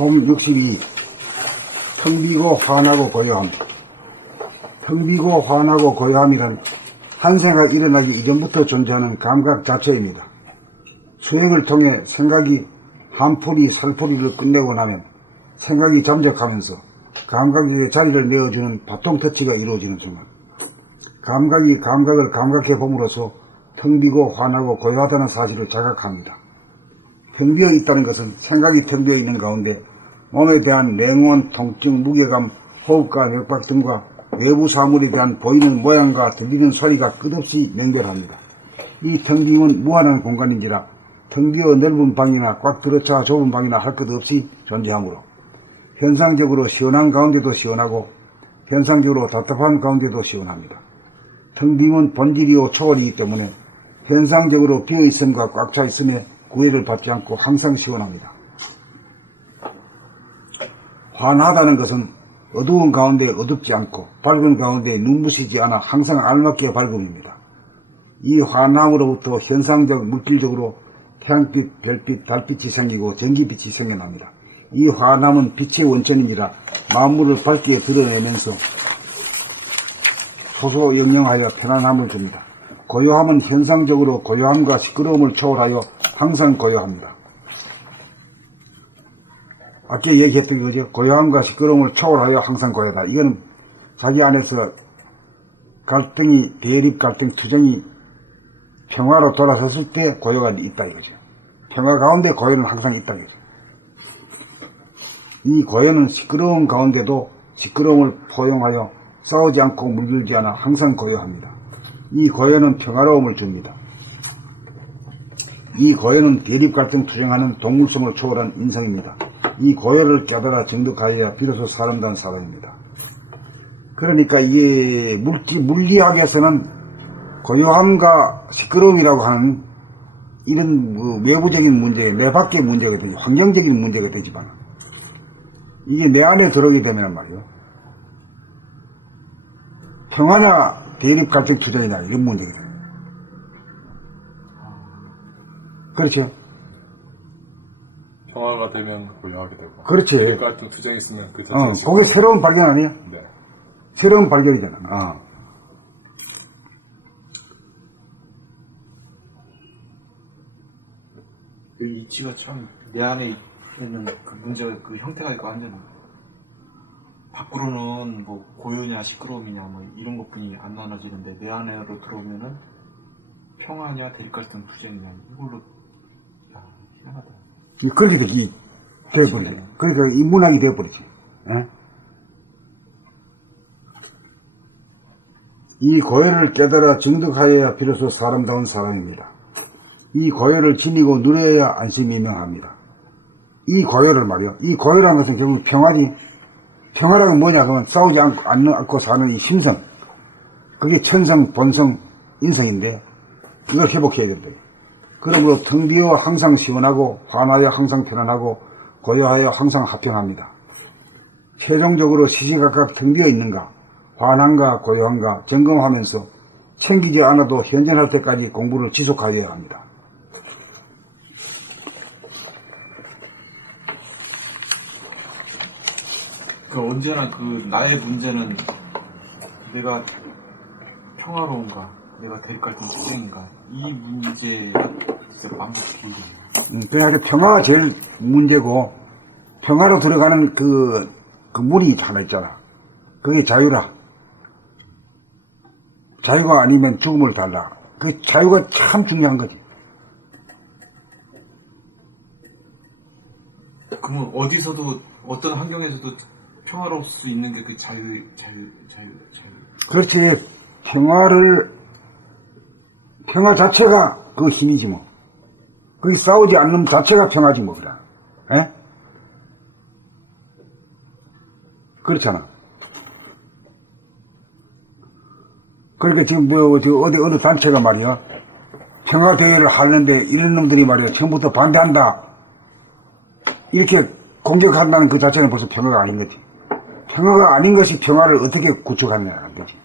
솜 62. 텅 비고 환하고 고요함. 텅 비고 환하고 고요함이란 한생가 일어나기 이전부터 존재하는 감각 자체입니다. 수행을 통해 생각이 한풀이 살풀이를 끝내고 나면 생각이 잠적하면서 감각의 자리를 내어주는 바통터치가 이루어지는 순간 감각이 감각을 감각해 봄으로써 텅 비고 환하고 고요하다는 사실을 자각합니다. 텅 비어 있다는 것은 생각이 텅 비어 있는 가운데 몸에 대한 냉온, 통증, 무게감, 호흡과 맥박 등과 외부 사물에 대한 보이는 모양과 들리는 소리가 끝없이 명별합니다. 이 텅 빔은 무한한 공간인지라 텅 비어 넓은 방이나 꽉 들어차 좁은 방이나 할 것 없이 존재하므로 현상적으로 시원한 가운데도 시원하고 현상적으로 답답한 가운데도 시원합니다. 텅 빔은 본질이요 초월이기 때문에 현상적으로 비어있음과 꽉 차 있음에 구애를 받지 않고 항상 시원합니다. 환하다는 것은 어두운 가운데 어둡지 않고 밝은 가운데 눈부시지 않아 항상 알맞게 밝음입니다. 이 환함으로부터 현상적 물질적으로 태양빛, 별빛, 달빛이 생기고 전기빛이 생겨납니다. 이 환함은 빛의 원천인지라 만물을 밝게 드러내면서 소소영영하여 편안함을 줍니다. 고요함은 현상적으로 고요함과 시끄러움을 초월하여 항상 고요합니다. 아까 얘기했던 거죠. 고요함과 시끄러움을 초월하여 항상 고요하다. 이거는 자기 안에서 갈등이, 대립 갈등, 투쟁이 평화로 돌아섰을 때 고요가 있다 이거죠. 평화 가운데 고요는 항상 있다 이거죠. 이 고요는 시끄러운 가운데도 시끄러움을 포용하여 싸우지 않고 물들지 않아 항상 고요합니다. 이 고요는 평화로움을 줍니다. 이 고요는 대립 갈등 투쟁하는 동물성을 초월한 인성입니다. 이 고요를 깨달아 정득하여야 비로소 사람다운 사람입니다. 그러니까 이게 물리학에서는 고요함과 시끄러움이라고 하는 이런 외부적인 문제, 내 밖의 문제가 되지, 환경적인 문제가 되지만 이게 내 안에 들어오게 되면 말이에요. 평화나 대립 갈등 투쟁이나 이런 문제가 돼요. 그렇죠? 평화가 되면 고요하게 되고. 그렇지. 대립 갈등 투쟁이 있으면 그 자체가 그게 새로운 발견 아니야? 네. 새로운 발견이잖아. 그 이치가 참 내 안에 있는 그 문제가 그 형태가 있고 완전 밖으로는 뭐 고요냐 시끄러움이냐 뭐 이런 것뿐이 안 나눠지는데 내 안으로 들어오면은 평화냐 대립 갈등 투쟁이냐 이걸로 야 희한하다. 그러니까 이 되어버리네. 그러니까 인문학이 되어버리지. 예? 이 고요를 깨달아 정득하여야 비로소 사람다운 사람입니다. 이 고요를 지니고 누려야 안심이 명합니다. 이 고요를 말이요. 이 고요라는 것은 결국 평화지. 평화라는 뭐냐 그러면 싸우지 않고 사는 이 심성. 그게 천성, 본성, 인성인데 이걸 회복해야 된다. 그러므로 텅 비어 항상 시원하고 환하여 항상 편안하고 고요하여 항상 화평합니다. 최종적으로 시시각각 텅 비어 있는가 환한가 고요한가 점검하면서 챙기지 않아도 현존할 때까지 공부를 지속하여야 합니다. 그 언제나 그 나의 문제는 내가 평화로운가 내가 대립 갈등 투쟁인가 이 문제가 반복되는 그러니까 평화가 제일 문제고 평화로 들어가는 그 물이 하나 있잖아. 그게 자유라. 자유가 아니면 죽음을 달라. 그 자유가 참 중요한 거지. 그러면 어디서도 어떤 환경에서도 평화로울 수 있는 게 그 자유. 그렇지. 평화 자체가 그 힘이지 뭐. 거기 싸우지 않는 자체가 평화지 뭐, 그래. 에? 그렇잖아. 그러니까 지금 어느 단체가 말이야. 평화대회를 하는데 이런 놈들이 말이야. 처음부터 반대한다. 이렇게 공격한다는 그 자체는 벌써 평화가 아닌 거지. 평화가 아닌 것이 평화를 어떻게 구축하느냐 안 되지.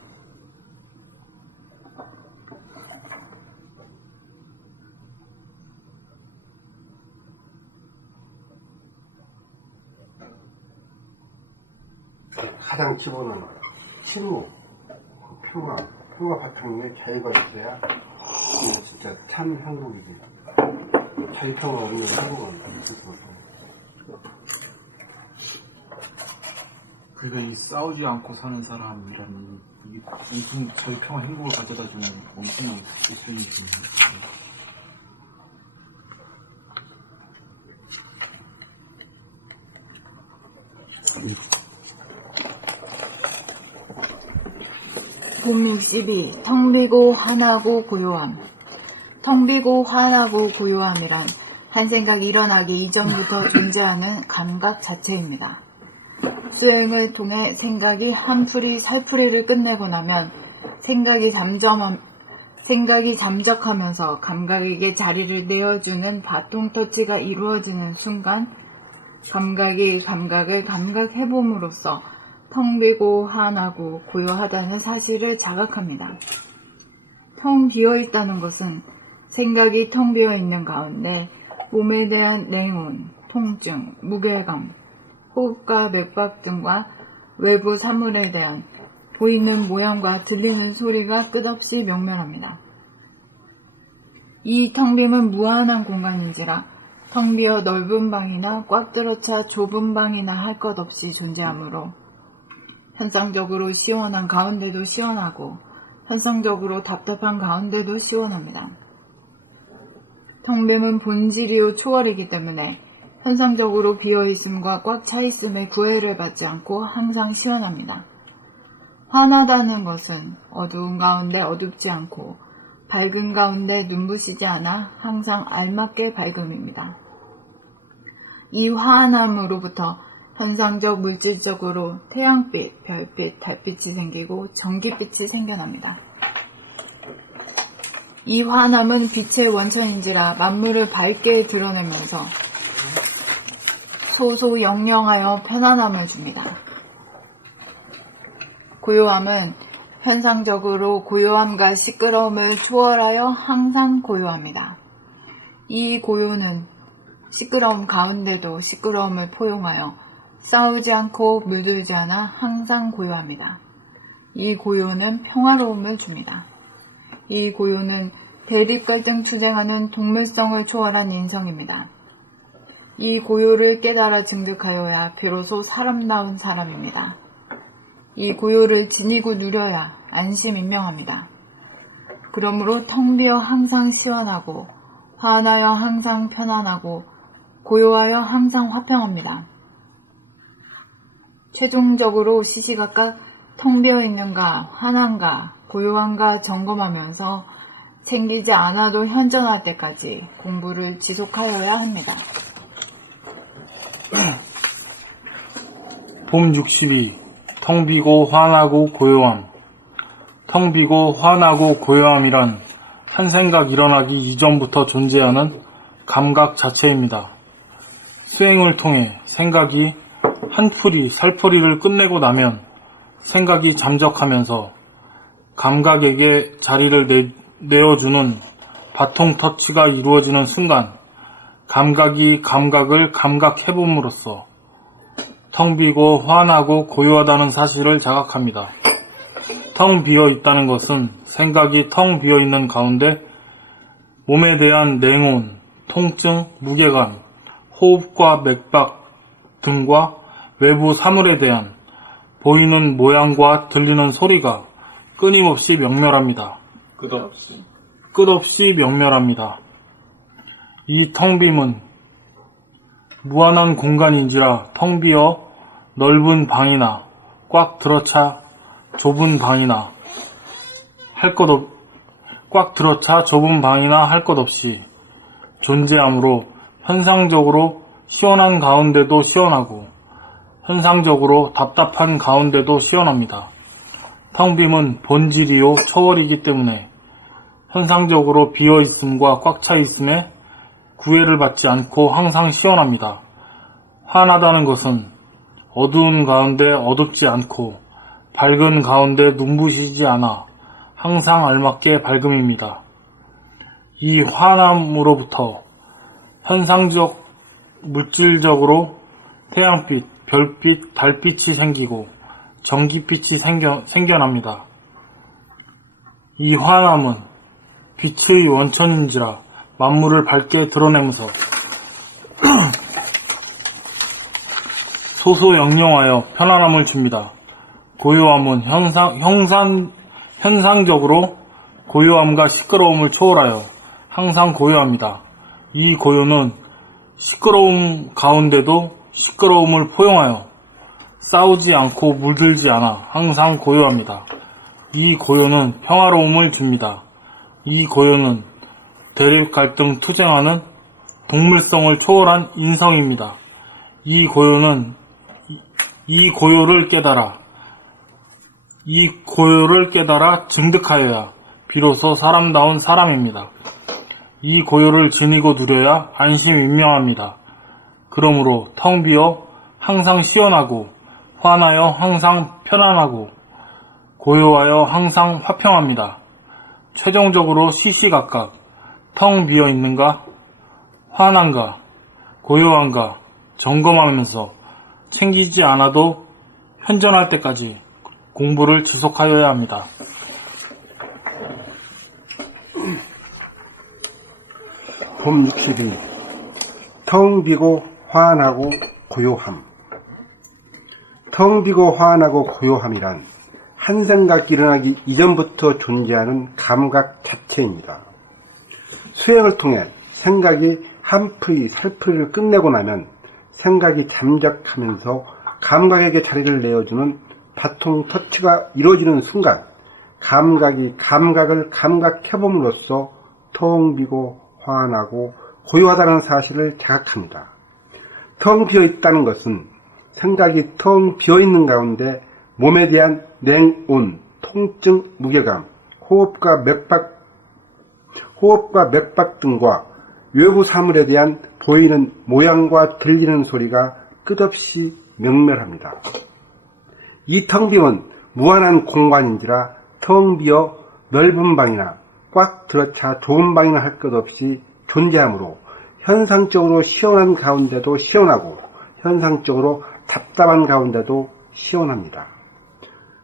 가장 기본은 침묵, 평화 바탕에 자유가 있어야 이거 진짜 참 행복이지. 자유평화 없는 행복은 없을 수 없어. 그러니까 이 싸우지 않고 사는 사람이라는 이 엄청 저희 평화 행복을 가져다주는 엄청난 우선이지. 봄 62. 텅 비고 환하고 고요함. 텅 비고 환하고 고요함이란 한 생각이 일어나기 이전부터 존재하는 감각 자체입니다. 수행을 통해 생각이 한풀이 살풀이를 끝내고 나면 생각이 잠적하면서 감각에게 자리를 내어주는 바통 터치가 이루어지는 순간 감각이 감각을 감각해봄으로써 텅 비고 환하고 고요하다는 사실을 자각합니다. 텅 비어있다는 것은 생각이 텅 비어있는 가운데 몸에 대한 냉온, 통증, 무게감, 호흡과 맥박 등과 외부 사물에 대한 보이는 모양과 들리는 소리가 끝없이 명멸합니다. 이 텅 빔은 무한한 공간인지라 텅 비어 넓은 방이나 꽉 들어차 좁은 방이나 할 것 없이 존재하므로 현상적으로 시원한 가운데도 시원하고 현상적으로 답답한 가운데도 시원합니다. 텅 빔은 본질이요 초월이기 때문에 현상적으로 비어있음과 꽉 차있음에 구애를 받지 않고 항상 시원합니다. 환하다는 것은 어두운 가운데 어둡지 않고 밝은 가운데 눈부시지 않아 항상 알맞게 밝음입니다. 이 환함으로부터 현상적 물질적으로 태양빛, 별빛, 달빛이 생기고 전기빛이 생겨납니다. 이 환함은 빛의 원천인지라 만물을 밝게 드러내면서 소소영영하여 편안함을 줍니다. 고요함은 현상적으로 고요함과 시끄러움을 초월하여 항상 고요합니다. 이 고요는 시끄러움 가운데도 시끄러움을 포용하여 싸우지 않고 물들지 않아 항상 고요합니다. 이 고요는 평화로움을 줍니다. 이 고요는 대립 갈등 투쟁하는 동물성을 초월한 인성입니다. 이 고요를 깨달아 증득하여야 비로소 사람다운 사람입니다. 이 고요를 지니고 누려야 안심인명합니다. 그러므로 텅 비어 항상 시원하고 환하여 항상 편안하고 고요하여 항상 화평합니다. 최종적으로 시시각각 텅 비어 있는가 환한가 고요한가 점검하면서 챙기지 않아도 현전할 때까지 공부를 지속하여야 합니다. 봄 62. 텅 비고 환하고 고요함. 텅 비고 환하고 고요함이란 한 생각 일어나기 이전부터 존재하는 감각 자체입니다. 수행을 통해 생각이 한풀이 살풀이를 끝내고 나면 생각이 잠적하면서 감각에게 자리를 내어주는 바통 터치가 이루어지는 순간 감각이 감각을 감각해봄으로써 텅 비고 환하고 고요하다는 사실을 자각합니다. 텅 비어 있다는 것은 생각이 텅 비어 있는 가운데 몸에 대한 냉온, 통증, 무게감, 호흡과 맥박 등과 외부 사물에 대한 보이는 모양과 들리는 소리가 끊임없이 명멸합니다. 끝없이 명멸합니다. 이 텅 빔은 무한한 공간인지라 텅 비어 넓은 방이나 꽉 들어차 좁은 방이나 할 것 없이 존재하므로 현상적으로 시원한 가운데도 시원하고 현상적으로 답답한 가운데도 시원합니다. 텅 빔은 본질이요 초월이기 때문에 현상적으로 비어있음과 꽉 차있음에 구애를 받지 않고 항상 시원합니다. 환하다는 것은 어두운 가운데 어둡지 않고 밝은 가운데 눈부시지 않아 항상 알맞게 밝음입니다. 이 환함으로부터 현상적 물질적으로 태양빛, 별빛, 달빛이 생기고 전기빛이 생겨납니다. 이 환함은 빛의 원천인지라 만물을 밝게 드러내면서 소소영영하여 편안함을 줍니다. 고요함은 현상적으로 고요함과 시끄러움을 초월하여 항상 고요합니다. 이 고요는 시끄러움 가운데도 시끄러움을 포용하여 싸우지 않고 물들지 않아 항상 고요합니다. 이 고요는 평화로움을 줍니다. 이 고요는 대립 갈등 투쟁하는 동물성을 초월한 인성입니다. 이 고요를 깨달아 증득하여야 비로소 사람다운 사람입니다. 이 고요를 지니고 누려야 안심인명합니다. 그러므로 텅 비어 항상 시원하고 환하여 항상 편안하고 고요하여 항상 화평합니다. 최종적으로 시시각각 텅 비어 있는가, 환한가, 고요한가 점검하면서 챙기지 않아도 현존할 때까지 공부를 지속하여야 합니다. 봄 60일 텅 비고 환하고 고요함. 텅 비고 환하고 고요함이란 한 생각 일어나기 이전부터 존재하는 감각 자체입니다. 수행을 통해 생각이 한풀이 살풀이를 끝내고 나면 생각이 잠적하면서 감각에게 자리를 내어주는 바통 터치가 이루어지는 순간 감각이 감각을 감각해봄으로써 텅 비고 환하고 고요하다는 사실을 자각합니다. 텅 비어있다는 것은 생각이 텅 비어있는 가운데 몸에 대한 냉온, 통증, 무게감, 호흡과 맥박 등과 외부 사물에 대한 보이는 모양과 들리는 소리가 끝없이 명멸합니다. 이 텅 빔은 무한한 공간인지라 텅 비어 넓은 방이나 꽉 들어차 좁은 방이나 할 것 없이 존재하므로 현상적으로 시원한 가운데도 시원하고 현상적으로 답답한 가운데도 시원합니다.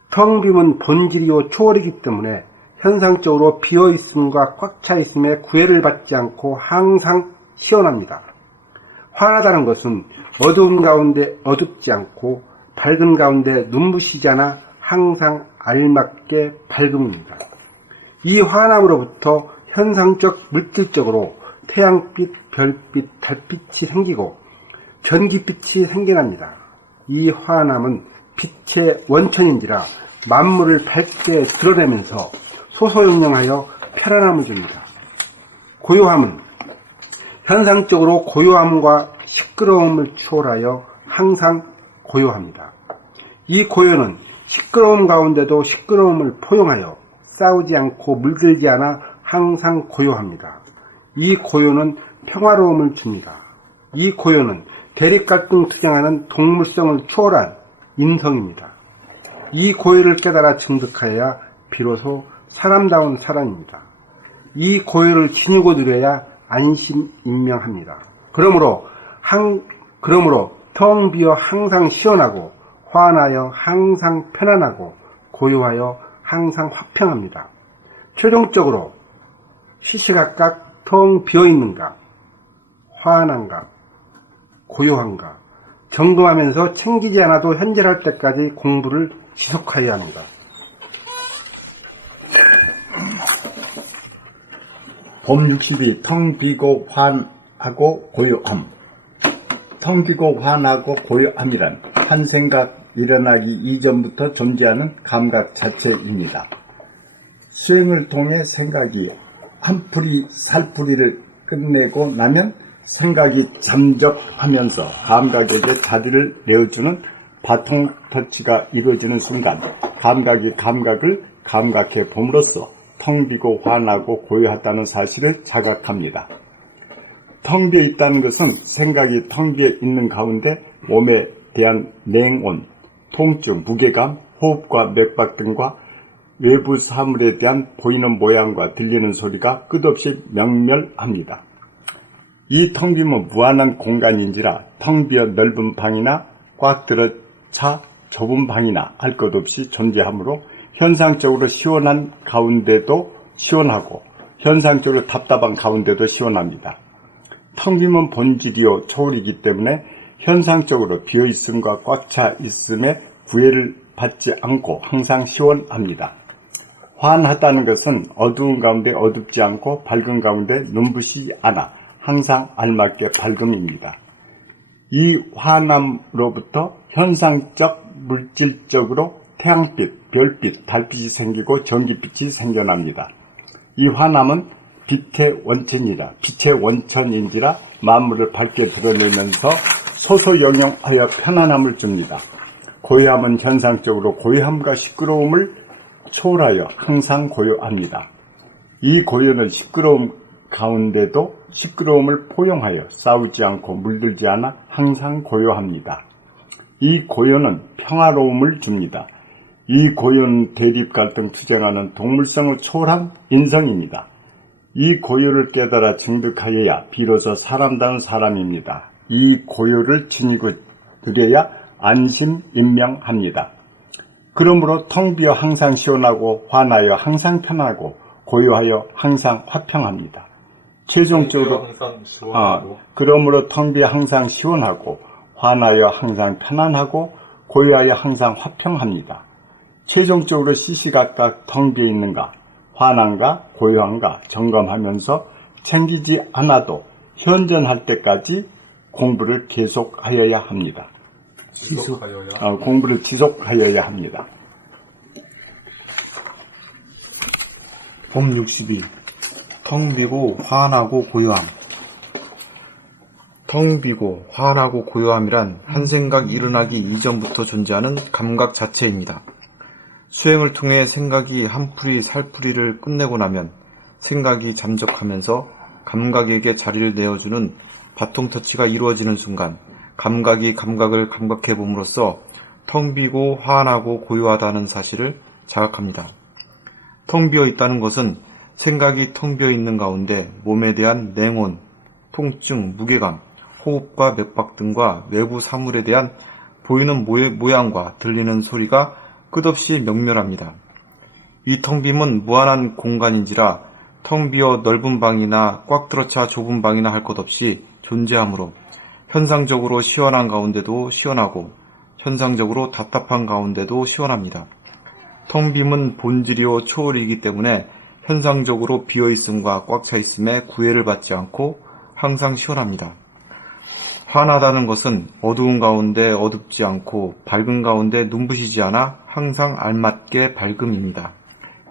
텅 빔은 본질이요 초월이기 때문에 현상적으로 비어있음과 꽉 차 있음에 구애를 받지 않고 항상 시원합니다. 환하다는 것은 어두운 가운데 어둡지 않고 밝은 가운데 눈부시지 않아 항상 알맞게 밝음입니다. 이 환함으로부터 현상적 물질적으로 태양빛, 별빛, 달빛이 생기고 전기빛이 생겨납니다. 이 환함은 빛의 원천인지라 만물을 밝게 드러내면서 소소영영하여 편안함을 줍니다. 고요함은 현상적으로 고요함과 시끄러움을 초월하여 항상 고요합니다. 이 고요는 시끄러움 가운데도 시끄러움을 포용하여 싸우지 않고 물들지 않아 항상 고요합니다. 이 고요는 평화로움을 줍니다. 이 고요는 대립갈등 투쟁하는 동물성을 초월한 인성입니다. 이 고요를 깨달아 증득하여야 비로소 사람다운 사람입니다. 이 고요를 지니고 누려야 안심인명합니다. 그러므로 텅 비어 항상 시원하고 환하여 항상 편안하고 고요하여 항상 화평합니다. 최종적으로 시시각각 텅 비어있는가, 환한가, 고요한가 점검하면서 챙기지 않아도 현재할 때까지 공부를 지속하여야 합니다. 봄 60이 텅 비고 환하고 고요함. 텅 비고 환하고 고요함이란 한 생각 일어나기 이전부터 존재하는 감각 자체입니다. 수행을 통해 생각이 한풀이 살풀이를 끝내고 나면 생각이 잠적하면서 감각에게 자리를 내어주는 바통 터치가 이루어지는 순간 감각이 감각을 감각해 봄으로써 텅 비고 환하고 고요하다는 사실을 자각합니다. 텅 비어 있다는 것은 생각이 텅 비어 있는 가운데 몸에 대한 냉온, 통증, 무게감, 호흡과 맥박 등과 외부 사물에 대한 보이는 모양과 들리는 소리가 끝없이 명멸합니다. 이 텅 빔은 무한한 공간인지라 텅 비어 넓은 방이나 꽉 들어차 좁은 방이나 할 것 없이 존재하므로 현상적으로 시원한 가운데도 시원하고 현상적으로 답답한 가운데도 시원합니다. 텅 비면 본질이요 초월이기 때문에 현상적으로 비어있음과 꽉 차 있음에 구애를 받지 않고 항상 시원합니다. 환하다는 것은 어두운 가운데 어둡지 않고 밝은 가운데 눈부시지 않아 항상 알맞게 밝음입니다. 이 환함으로부터 현상적 물질적으로 태양빛, 별빛, 달빛이 생기고 전기빛이 생겨납니다. 이 환함은 빛의 원천인지라 만물을 밝게 드러내면서 소소영영하여 편안함을 줍니다. 고요함은 현상적으로 고요함과 시끄러움을 초월하여 항상 고요합니다. 이 고요는 시끄러움 가운데도 시끄러움을 포용하여 싸우지 않고 물들지 않아 항상 고요합니다. 이 고요는 평화로움을 줍니다. 이 고요는 대립 갈등 투쟁하는 동물성을 초월한 인성입니다. 이 고요를 깨달아 증득하여야 비로소 사람다운 사람입니다. 이 고요를 지니고 누려야 안심인명합니다. 그러므로 텅 비어 항상 시원하고 환하여 항상 편하고 고요하여 항상 화평합니다. 최종적으로 항상 시원하고 그러므로 텅 비어 항상 시원하고 환하여 항상 편안하고 고요하여 항상 화평합니다. 최종적으로 시시각각 텅 비어 있는가 환한가 고요한가 점검하면서 챙기지 않아도 현존할 때까지 공부를 계속하여야 합니다. 지속하여야 공부를 지속하여야 합니다. 봄 62. 텅 비고 환하고 고요함. 텅 비고 환하고 고요함이란 한 생각 일어나기 이전부터 존재하는 감각 자체입니다. 수행을 통해 생각이 한 풀이 살풀이를 끝내고 나면 생각이 잠적하면서 감각에게 자리를 내어주는 바통 터치가 이루어지는 순간 감각이 감각을 감각해 봄으로써 텅 비고 환하고 고요하다는 사실을 자각합니다. 텅 비어 있다는 것은 생각이 텅 비어 있는 가운데 몸에 대한 냉온, 통증, 무게감, 호흡과 맥박 등과 외부 사물에 대한 보이는 모양과 들리는 소리가 끝없이 명멸합니다. 이 텅 빔은 무한한 공간인지라 텅 비어 넓은 방이나 꽉 들어차 좁은 방이나 할 것 없이 존재하므로 현상적으로 시원한 가운데도 시원하고 현상적으로 답답한 가운데도 시원합니다. 텅 빔은 본질이요 초월이기 때문에 현상적으로 비어있음과 꽉 차 있음에 구애를 받지 않고 항상 시원합니다. 환하다는 것은 어두운 가운데 어둡지 않고 밝은 가운데 눈부시지 않아 항상 알맞게 밝음입니다.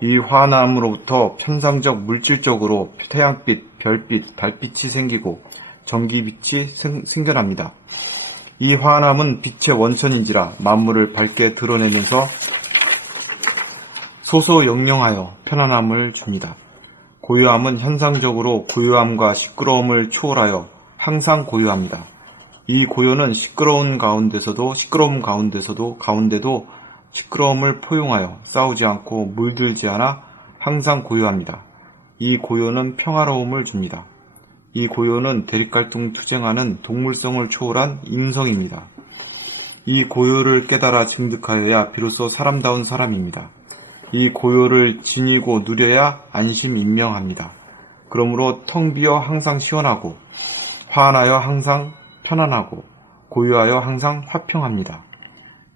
이 환함으로부터 편상적 물질적으로 태양빛, 별빛, 달빛이 생기고 전기빛이 생겨납니다. 이 환함은 빛의 원천인지라 만물을 밝게 드러내면서 소소영영하여 편안함을 줍니다. 고요함은 현상적으로 고요함과 시끄러움을 초월하여 항상 고요합니다. 이 고요는 시끄러운 가운데서도 시끄러움을 포용하여 싸우지 않고 물들지 않아 항상 고요합니다. 이 고요는 평화로움을 줍니다. 이 고요는 대립갈등 투쟁하는 동물성을 초월한 인성입니다. 이 고요를 깨달아 증득하여야 비로소 사람다운 사람입니다. 이 고요를 지니고 누려야 안심인명합니다. 그러므로 텅 비어 항상 시원하고 환하여 항상 편안하고 고요하여 항상 화평합니다.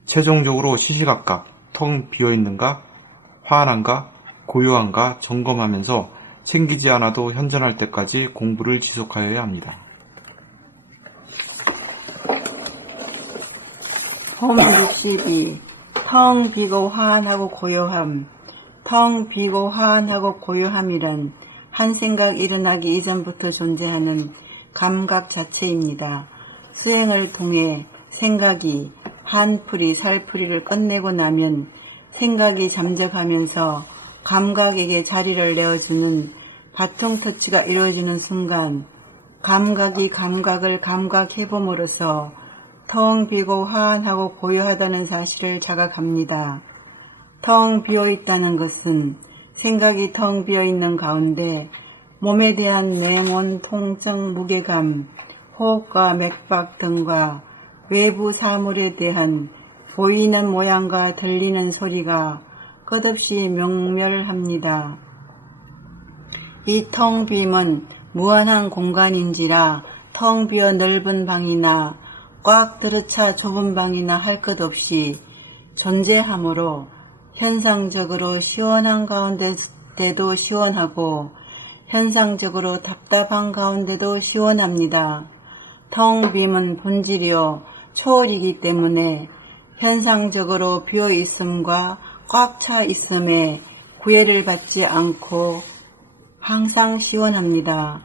최종적으로 시시각각 텅 비어있는가 환한가 고요한가 점검하면서 챙기지 않아도 현존할 때까지 공부를 지속하여야 합니다. 봄 62. 텅 비고 환하고 고요함. 텅 비고 환하고 고요함이란 한 생각 일어나기 이전부터 존재하는 감각 자체입니다. 수행을 통해 생각이 한 풀이 살풀이를 끝내고 나면 생각이 잠적하면서 감각에게 자리를 내어주는 바통 터치가 이루어지는 순간 감각이 감각을 감각해봄으로써 텅 비고 환하고 고요하다는 사실을 자각합니다. 텅 비어있다는 것은 생각이 텅 비어있는 가운데 몸에 대한 냉온, 통증, 무게감, 호흡과 맥박 등과 외부 사물에 대한 보이는 모양과 들리는 소리가 끝없이 명멸합니다. 이 텅 빔은 무한한 공간인지라 텅 비어 넓은 방이나 꽉 들어차 좁은 방이나 할 것 없이 존재하므로 현상적으로 시원한 가운데도 시원하고 현상적으로 답답한 가운데도 시원합니다. 텅 빔은 본질이요 초월이기 때문에 현상적으로 비어 있음과 꽉 차 있음에 구애를 받지 않고 항상 시원합니다.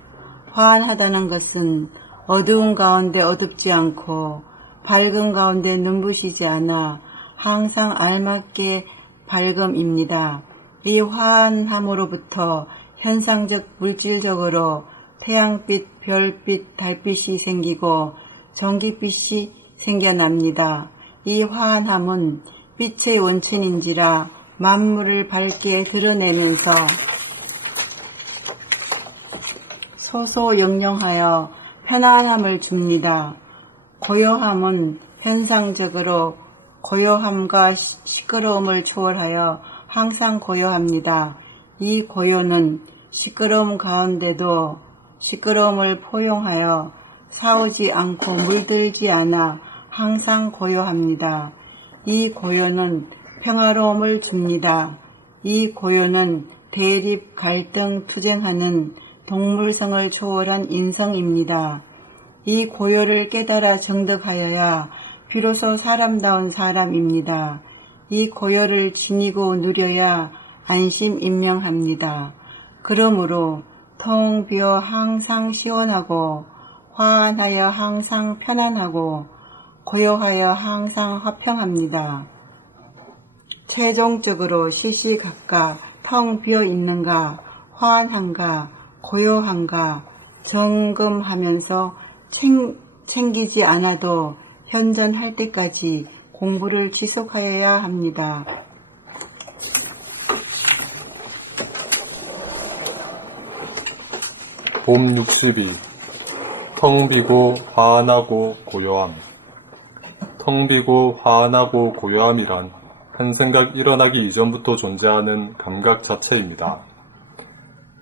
환하다는 것은 어두운 가운데 어둡지 않고 밝은 가운데 눈부시지 않아 항상 알맞게 밝음입니다. 이 환함으로부터 현상적 물질적으로 태양빛, 별빛, 달빛이 생기고 전기빛이 생겨납니다. 이 환함은 빛의 원천인지라 만물을 밝게 드러내면서 소소영령하여 편안함을 줍니다. 고요함은 현상적으로 고요함과 시끄러움을 초월하여 항상 고요합니다. 이 고요는 시끄러움 가운데도 시끄러움을 포용하여 싸우지 않고 물들지 않아 항상 고요합니다. 이 고요는 평화로움을 줍니다. 이 고요는 대립, 갈등, 투쟁하는 동물성을 초월한 인성입니다. 이 고요를 깨달아 정득하여야 비로소 사람다운 사람입니다. 이 고요를 지니고 누려야 안심임명합니다. 그러므로 텅 비어 항상 시원하고 환하여 항상 편안하고 고요하여 항상 화평합니다. 최종적으로 시시각각 텅 비어 있는가 환한가 고요한가 점검하면서 챙기지 않아도 현존할 때까지 공부를 지속하여야 합니다. 봄 62. 텅 비고 환하고 고요함. 텅 비고 환하고 고요함이란 한 생각 일어나기 이전부터 존재하는 감각 자체입니다.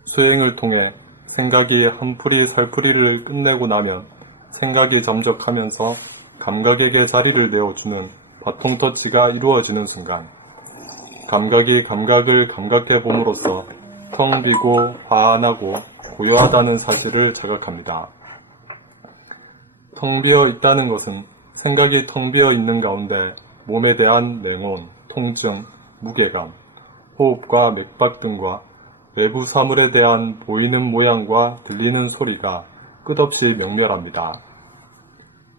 수행을 통해 생각이 한풀이 살풀이를 끝내고 나면 생각이 잠적하면서 감각에게 자리를 내어주는 바통 터치가 이루어지는 순간 감각이 감각을 감각해 봄으로써 텅 비고 환하고 고요하다는 사실을 자각합니다. 텅 비어 있다는 것은 생각이 텅 비어 있는 가운데 몸에 대한 냉온, 통증, 무게감, 호흡과 맥박 등과 외부 사물에 대한 보이는 모양과 들리는 소리가 끝없이 명멸합니다.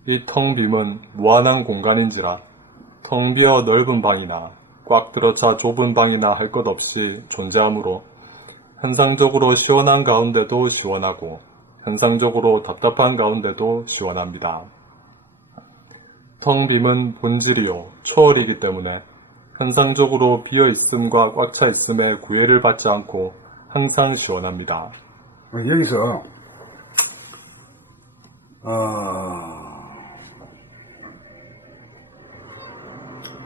이 텅 빔은 무한한 공간인지라 텅 비어 넓은 방이나 꽉 들어차 좁은 방이나 할 것 없이 존재하므로 현상적으로 시원한 가운데도 시원하고 현상적으로 답답한 가운데도 시원합니다. 텅 빔은 본질이요 초월이기 때문에 현상적으로 비어있음과 꽉 차 있음에 구애를 받지 않고 항상 시원합니다. 여기서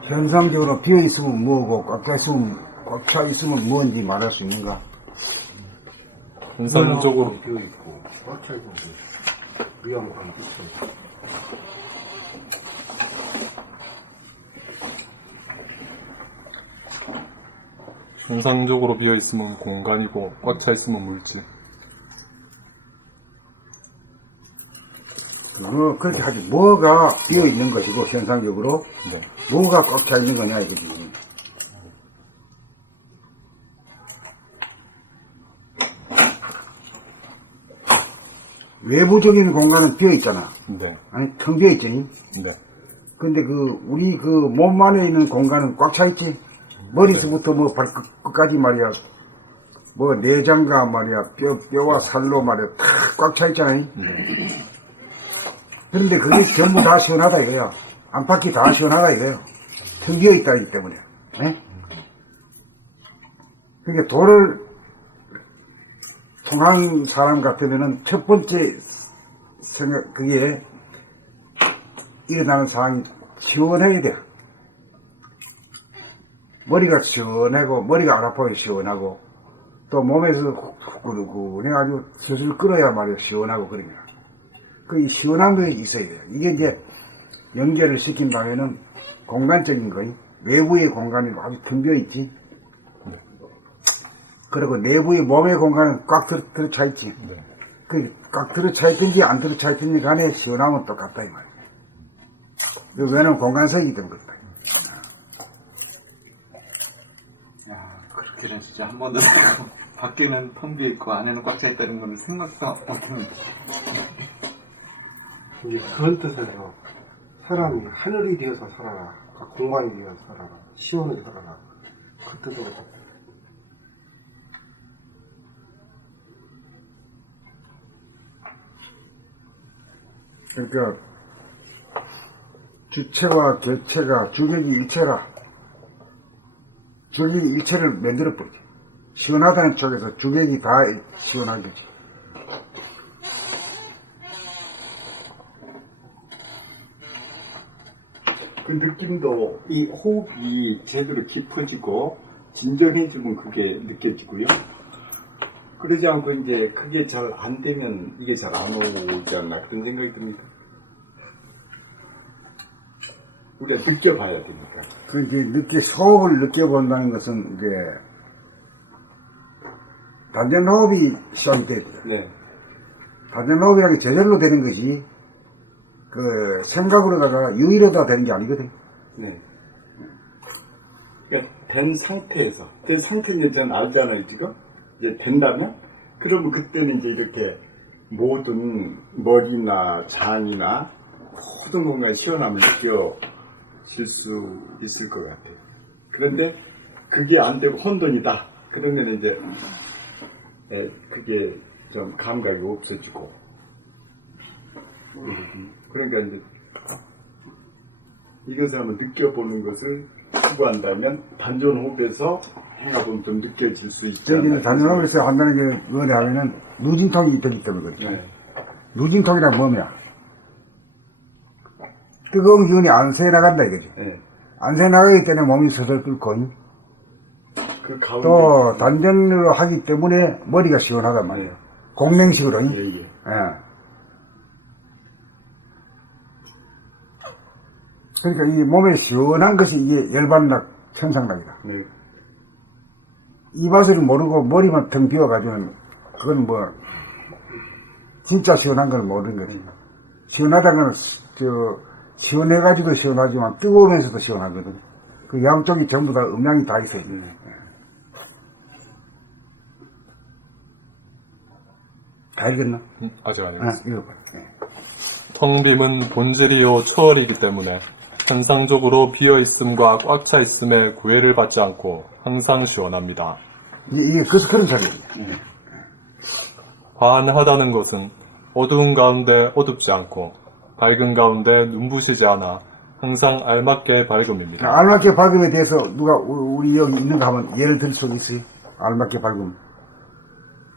현상적으로 비어있으면 뭐고 꽉 차 있으면 뭔지 말할 수 있는가? 현상적으로 비어있고 꽉 차 있고 위험한 뜻이죠. 현상적으로 비어있으면 공간이고 꽉 차 있으면 물질. 그렇게 하지. 뭐가 비어있는 것이고 현상적으로 네. 뭐가 꽉 차 있는 거냐 이거지. 외부적인 공간은 비어있잖아. 네. 아니 텅 비어있잖니. 네. 근데 우리 몸 안에 있는 공간은 꽉 차 있지. 머리서부터 뭐 발끝까지 말이야. 뭐 내장과 말이야. 뼈와 살로 말이야. 다 꽉 차 있잖아요. 그런데 그게 전부 다 시원하다 이거야. 안팎이 다 시원하다 이거야. 텅 비어있다기 때문에. 네? 그러니까 도를 통한 사람 같으면은 첫 번째 생각, 그게 일어나는 상황이 시원해야 돼. 머리가 시원하고 머리가 안 아파요. 시원하고 또 몸에서 후끈후끈해가지고 슬슬 끓어야 말이야 시원하고 그러냐. 그 시원한 게 있어야 돼요. 이게 이제 연결을 시킨 다음에는 공간적인 거이 외부의 공간이 아주 텅 비어 있지. 그리고 내부의 몸의 공간은 꽉 들어차 있지. 그 꽉 들어차 있든지 안 들어차 있든지 간에 시원하면 똑같다 이 말이야. 왜냐면 공간성이기 때문에 그렇다. 야, 그렇게는 진짜 한 번도 밖에는 텅 비어 있고 안에는 꽉 차 있다는 건 생각도 못했는데. 이제 그런 뜻에서 사람이 하늘이 되어서 살아라, 공간이 되어서 살아라, 시원하게 살아라, 그 뜻으로. 그러니까 주체와 개체가 주객이 일체라. 주객이 일체를 만들어버리지. 시원하다는 쪽에서 주객이 다 시원한 거지. 그 느낌도 이 호흡이 제대로 깊어지고 진정해지면 그게 느껴지고요. 그러지 않고 이제 그게 잘 안 되면 이게 잘 안 오지 않나 그런 생각이 듭니다. 우리가 느껴봐야 되니까. 그 이제 호흡을 느껴본다는 것은 이제 단전 호흡이 시작이 돼야 돼요. 네. 단전 호흡이라는 게 저절로 되는 거지. 그 생각으로다가 유의로다 되는 게 아니거든. 네. 그러니까 된 상태는 전 알잖아요 지금. 이제 된다면 그러면 그때는 이제 이렇게 모든 머리나 장이나 모든 공간에 시원함을 느껴질 수 있을 것 같아요. 그런데 그게 안 되고 혼돈이다. 그러면 이제 그게 좀 감각이 없어지고. 그러니까 이제 이것을 한번 느껴보는 것을 추구한다면 단전 호흡에서 행하보면 좀 느껴질 수 있지 않나. 저희는 단전 호흡에서 한다는 게 뭐냐 하면은 누진통이 되기 때문에 그렇죠. 네. 누진통이란 뭐냐? 뜨거운 기운이 안 새나간다 이거죠. 네. 안 새나가기 때문에 몸이 서서 끓고 그 가운데 또 단전으로 하기 때문에 머리가 시원하단 말이에요. 네. 공맹식으로. 예. 예. 그러니까 이 몸에 시원한 것이 이게 열반락 천상락이다. 네. 이 맛을 모르고 머리만 텅 비워가지고는 그건 뭐 진짜 시원한 걸 모르는 거지. 시원하다는 건 시원해가지고 시원하지만 뜨거우면서도 시원하거든. 그 양쪽이 전부 다 음양이 다 있어요. 다 읽었나? 아직 안 아, 읽었습니다. 읽어봐. 예. 텅 빔은 본질이요 초월이기 때문에 현상적으로 비어 있음과 꽉 차 있음에 구애를 받지 않고 항상 시원합니다. 이게 그런 소리예요. 환하다는 것은 어두운 가운데 어둡지 않고 밝은 가운데 눈부시지 않아 항상 알맞게 밝음입니다. 알맞게 밝음에 대해서 누가 우리 여기 있는 거 하면 예를 들 수 있어요? 알맞게 밝음.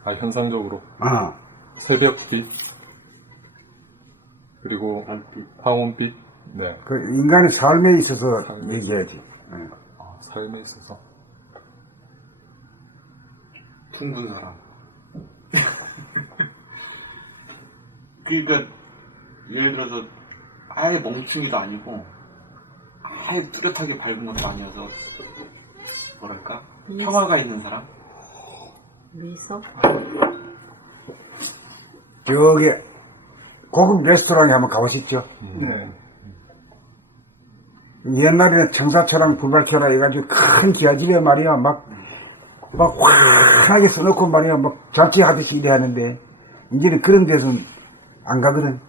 아, 현상적으로 아, 새벽빛 그리고 황혼빛, 네, 그 인간의 삶에 있어서 얘기해야지. 예. 삶에 있어서 둥근 사람. 그러니까 예를 들어서 아예 멍충이도 아니고 아예 뚜렷하게 밝은 것도 아니어서 뭐랄까 평화가 있는 사람. 미소? 저기 고급 레스토랑에 한번 가보셨죠? 네. 옛날에는 청사초랑 불발초라 해가지고 큰 기아집에 말이야 막 환하게 써놓고 말이야 막 잔치하듯이 이래 하는데 이제는 그런 데서는 안 가거든.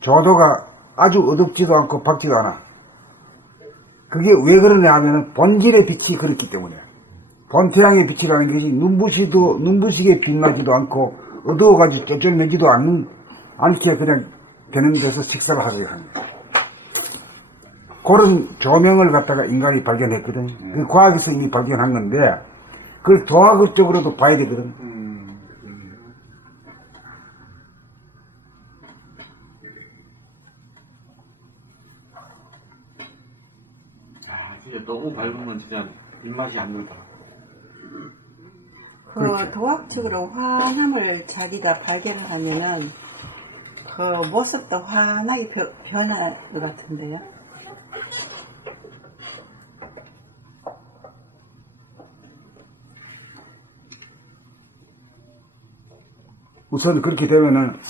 조도가 아주 어둡지도 않고 밝지도 않아. 그게 왜 그러냐 하면은 본질의 빛이 그렇기 때문에. 본태양의 빛이라는 것이 눈부시게 빛나지도 않고 어두워가지고 쩔쩔매지도 않게 그냥 되는 데서 식사를 하게 하는 거야. 그런 조명을 갖다가 인간이 발견했거든. 그 과학에서 이미 발견한 건데 그걸 도학적으로도 봐야 되거든. 이게 너무 밝으면 진짜 입맛이 안 돌더라. 그 도학적으로 환함을 자기가 발견을 하면은 그 모습도 환하게 변할 것 같은데요. 우선 그렇게 되면은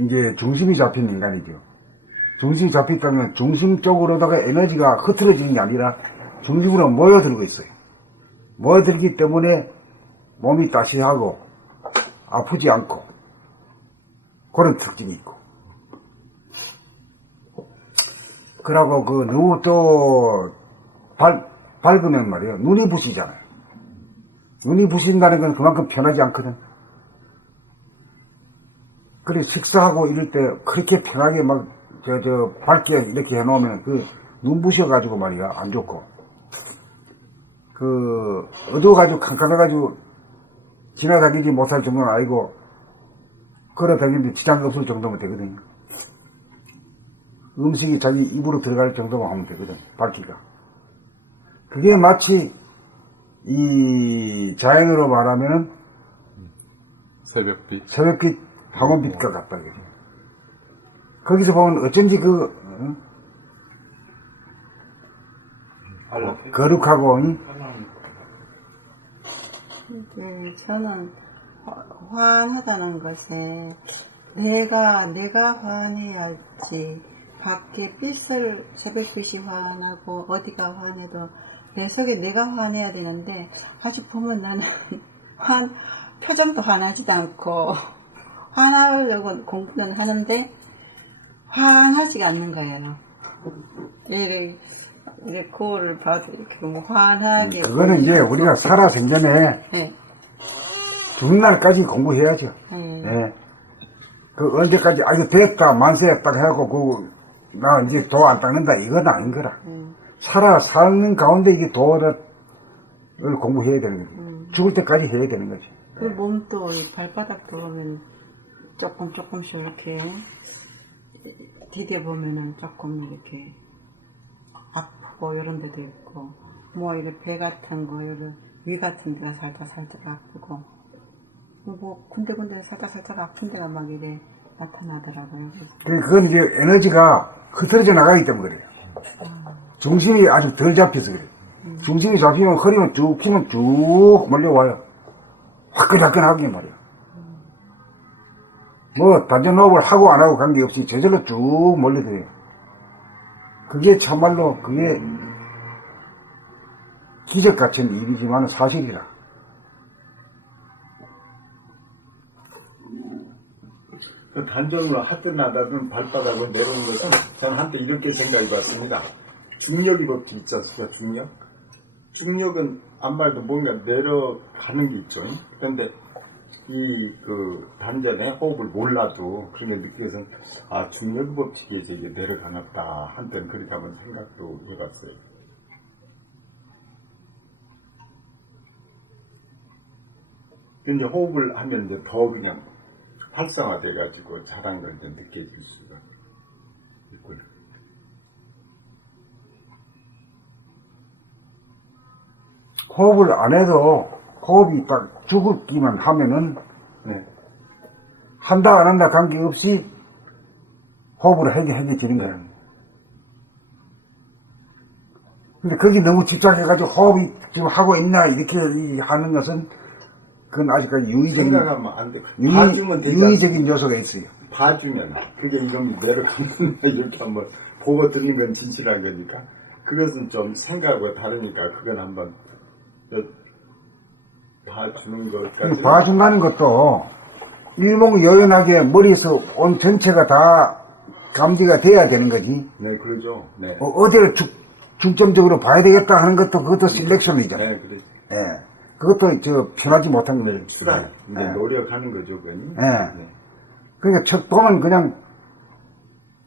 이제 중심이 잡힌 인간이죠. 중심이 잡혔다면 중심 쪽으로다가 에너지가 흐트러지는 게 아니라 중심으로 모여들고 있어요. 모여들기 때문에 몸이 따시하고 아프지 않고 그런 특징이 있고, 그러고 그 너무 또 밝으면 말이에요, 눈이 부시잖아요. 눈이 부신다는 건 그만큼 편하지 않거든. 그래 식사하고 이럴 때 그렇게 편하게 막 밝게 이렇게 해놓으면 그 눈 부셔가지고 말이야 안 좋고, 그 어두워가지고 캄캄해가지고 지나다니지 못할 정도는 아니고 걸어다니는데 지장 없을 정도면 되거든요. 음식이 자기 입으로 들어갈 정도만 하면 되거든, 밝기가. 그게 마치 이 자연으로 말하면은 새벽빛 황혼빛과 같다. 거기서 보면 어쩐지 거룩하고, 네, 저는 화하다는 것에 내가 화내야지. 밖에 새벽빛이 화나고 어디가 화내도 내 속에 내가 화내야 되는데, 아직 보면 나는 표정도 화나지도 않고 화나려고 공부는 하는데 화나지가 않는 거예요. 이렇게 거울을 봐도 이렇게 뭐 화나게. 그거는 이제 우리가 살아 생전에 네. 죽는 날까지 공부해야죠. 예. 그 언제까지 이거 됐다 만세했다 해갖고 나 이제 도 안 닦는다 이건 아닌 거라. 사는 가운데 이게 도를 공부해야 되는 거지. 죽을 때까지 해야 되는 거지. 그 몸도 발바닥도 보면 조금씩 이렇게 디뎌 보면은 조금 이렇게 아프고 이런 데도 있고, 뭐 이렇게 배 같은 거, 이런 위 같은 데가 살짝 아프고, 뭐 군데군데 살짝 아픈 데가 막 이래 나타나더라고요. 그건 이제 에너지가 흐트러져 나가기 때문에 그래요. 중심이 아주 덜 잡혀서 그래요. 중심이 잡히면 허리만 쭉 피면 쭉 몰려와요. 화끈화끈하게 말이야. 뭐 단전 호흡을 하고 안 하고 관계없이 저절로 쭉 몰려들어요. 그게 참말로 그게 기적 같은 일이지만 사실이라. 그 단전으로 하든 나다든 발바닥으로 내려오는 것은 저는 한때 이렇게 생각해 봤습니다. 중력의 법칙 있지 않습니까? 중력은 안 봐도 뭔가 내려가는 게 있죠. 그런데 그 단전에 호흡을 몰라도 그런 게 느껴서 중력의 법칙에 이게 내려가놨다 한때는 그렇게 한번 생각도 해봤어요. 근데 호흡을 하면 이제 더 그냥 활성화돼가지고 잘한 걸 이제 느껴질 수가 있고요. 호흡을 안 해도 호흡이 딱 죽기만 하면은 한다 안 한다 관계없이 호흡으로 해결지는 거예요. 근데 거기 너무 집착해가지고 호흡이 지금 하고 있나 이렇게 하는 것은 그건 아직까지 생각하면 안 돼. 봐주면 되지 유의적인 요소가 있어요. 봐주면 그게 이놈이 내려가면 이렇게 한번 보고 듣는 건 진실한 거니까 그것은 좀 생각하고 다르니까 그건 한번 봐주는 것까지. 봐준다는 것도 일목요연하게 머리에서 온 전체가 다 감지가 돼야 되는 거지. 네, 그러죠. 네. 어디를 중점적으로 봐야 되겠다 하는 것도 그것도 셀렉션이잖아요. 네, 그렇죠. 예. 그것도 편하지 못한 거예요. 수단, 네. 노력하는 거죠, 그건. 네. 그러니까 첫 보면 그냥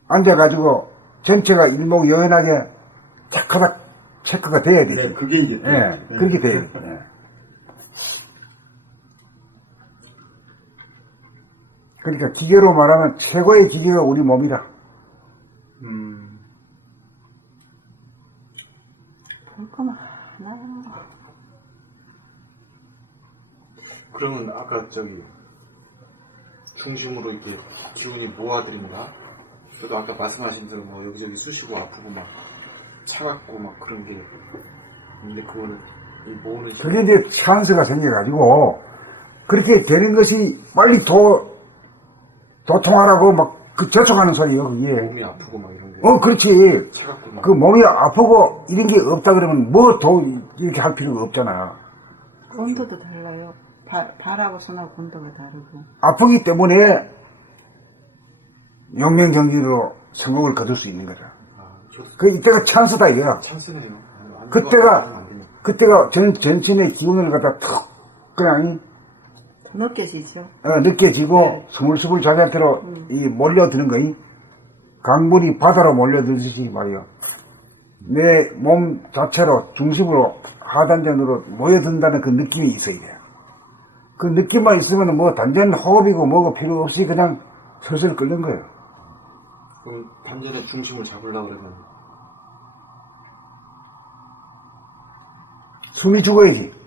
앉아가지고 전체가 일목요연하게 착하다 체크가 돼야 되죠. 네, 그게 이제. 네, 그렇게 돼요. 네. 그러니까 기계로 말하면 최고의 기계가 우리 몸이다. 할거 많아. 그러면 아까 저기 중심으로 이렇게 기운이 모아들인가? 그래도 아까 말씀하신 대로 뭐 여기저기 쑤시고 아프고 막 차갑고 막 그런 게 있는데 그거는 이 모으는 힘 그게 이제 찬스가 생겨가지고, 그렇게 되는 것이 빨리 도통하라고 막 그 저촉하는 소리예요, 그게. 몸이 아프고 막 이런 게 그렇지. 차갑고 막 그 몸이 아프고 이런 게 없다 그러면 뭐 더 이렇게 할 필요가 없잖아. 온도도 달라요. 발하고 손하고 온도가 다르고. 아프기 때문에 용맹정진으로 성공을 거둘 수 있는 거죠. 그 이때가 찬스다 이거야. 찬스네요. 그때가 전신의 기운을 갖다 툭 그냥 더 느껴지죠. 느껴지고 스물스물 자기한테로 이 몰려드는 거이. 강물이 바다로 몰려들듯이 말이요. 내 몸 자체로 중심으로 하단전으로 모여든다는 그 느낌이 있어야 돼요. 그 느낌만 있으면 뭐 단전 호흡이고 뭐고 필요 없이 그냥 슬슬 끓는 거예요. 그럼 단전의 중심을 잡으려고 그러면 숨이 죽어야지.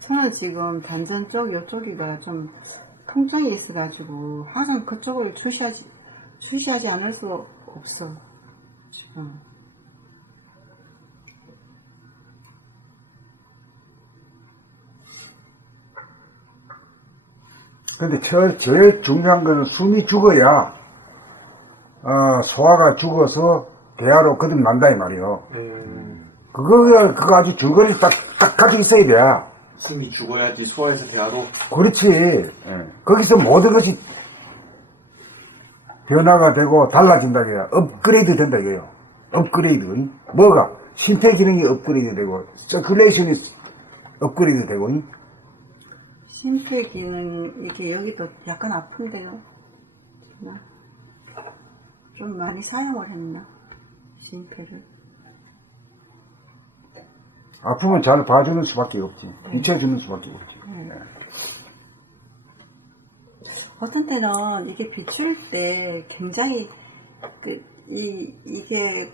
저는 지금 단전 쪽 이쪽이가 좀 통증이 있어가지고 항상 그쪽을 주시하지 않을 수 없어 지금. 근데 제일 중요한 거는 숨이 죽어야 소화가 죽어서 대화로 거듭난다 이 말이요. 그거 아주 줄거리 딱 가지고 있어야 돼. 숨이 죽어야지 소화해서 대화로. 그렇지. 거기서 모든 것이 변화가 되고 달라진다 이거야. 업그레이드 된다 이거예요. 업그레이드. 뭐가? 심폐 기능이 업그레이드 되고 서큘레이션이 업그레이드 되고. 심폐 기능 이게 여기도 약간 아픈데요. 좀 많이 사용을 했나? 심폐를. 아프면 잘 봐주는 수밖에 없지. 비춰주는 수밖에 없지. 어떤 때는 이게 비출 때 굉장히 이게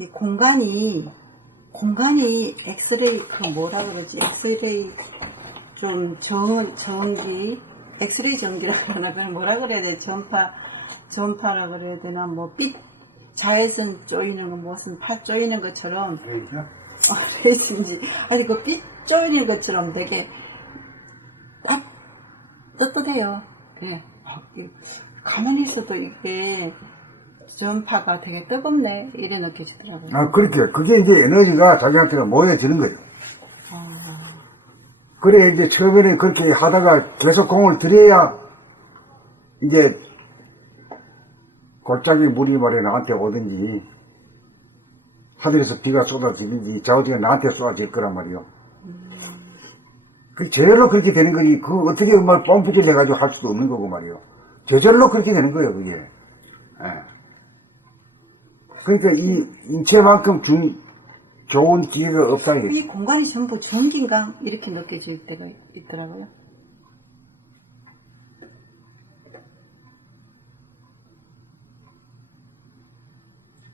이 공간이 엑스레이 뭐라 그러지? 엑스레이 좀 전기 엑스레이 전기라 그러나 그걸 뭐라 그래야 돼? 전파라 그래야 되나? 뭐 빛 자외선 쪼이는 거 무슨 파 쪼이는 것처럼 레이스인지 아니 그 빛 쪼이는 것처럼 되게 딱 떳떳해요. 예. 가만히 있어도 이게 전파가 되게 뜨겁네 이래 느껴지더라고요. 그렇게 그게 이제 에너지가 자기한테는 모여지는 거예요. 그래 이제 처음에는 그렇게 하다가 계속 공을 들여야 이제 골짜기 물이 말이야 나한테 오든지 하늘에서 비가 쏟아지든지 자우지가 나한테 쏟아질 거란 말이요. 그 제절로 그렇게 되는 거지. 그 어떻게 막 펌프질 해가지고 할 수도 없는 거고 말이요. 제절로 그렇게 되는 거예요 그게. 그러니까 이 인체만큼 좋은 기회가 없다 이게. 이 공간이 전부 전기인가 이렇게 느껴질 때가 있더라고요.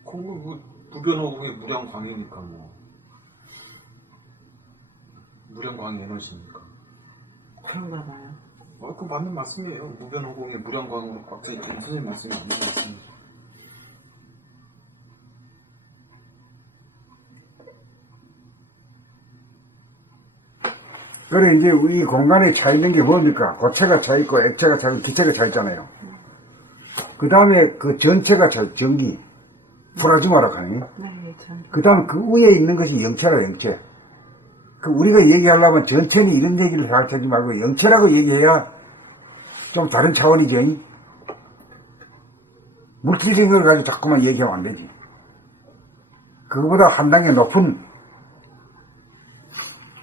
공부 무변호공의 무량광이니까 뭐 무량광이 에너지니까. 그런가 봐요. 그거 맞는 말씀이에요. 무변호공의 무량광으로 꽉 차있다는 선생님 말씀이 맞는 말씀이에요. 그래 이제 이 공간에 차 있는 게 뭡니까? 고체가 차 있고 액체가 차 있고 기체가 차 있잖아요. 그 다음에 그 전체가 차 전기 플라즈마라고 하니. 네, 그 다음 그 위에 있는 것이 영체라 영체. 그 우리가 얘기하려면 전체는 이런 얘기를 하지 말고 영체라고 얘기해야 좀 다른 차원이죠. 물질적인 걸 가지고 자꾸만 얘기하면 안 되지. 그거보다 한 단계 높은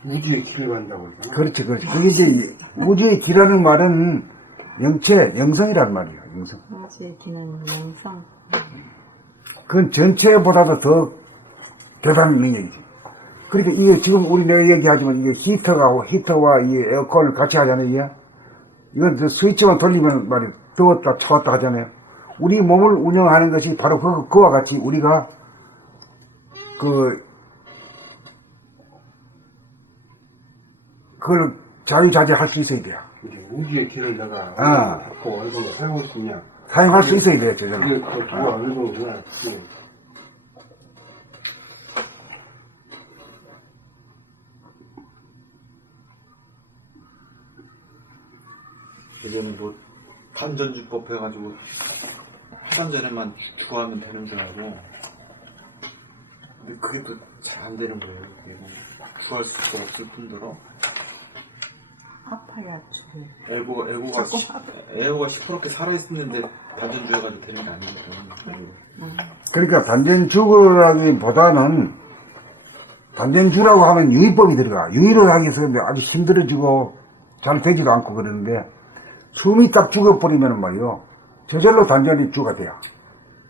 우주의 길을 간다고 했잖아. 그렇지. 그게 이제 우주의 길이라는 말은 영체, 영성이란 말이에요. 영성. 우주의 기능은 영성. 그건 전체보다도 더 대단한 능력이지. 그러니까 이게 지금 우리 내가 얘기하지만 이게 히터와 이 에어컨을 같이 하잖아요. 이게. 이건 스위치만 돌리면 말이야 더웠다 차웠다 하잖아요. 우리 몸을 운영하는 것이 바로 그와 같이 우리가 그걸 자유자재할 수 있어야 돼요. 이제 우주의 길을 내가 아. 갖고 어느 정도 사용할 수 있냐. 사용할 수 있어야 돼요, 저는. 그게 더 주가 어느 정도냐. 예전에 뭐 탄전주법 해가지고 하단 전에만 주거하면 되는 줄 알고, 근데 그게 또 잘 안 되는 거예요. 그게 뭐 주거할 수가 없을 뿐더러 아파야지. 에고가 시퍼렇게 살아있었는데 단전주 해가지고 되는 게 아니니까. 그러니까 단전주거라기보다는 단전주라고 하면 유의법이 들어가. 유의를 하기 위해서 아주 힘들어지고 잘 되지도 않고 그러는데 숨이 딱 죽어버리면 말이요. 저절로 단전이 주가 돼요.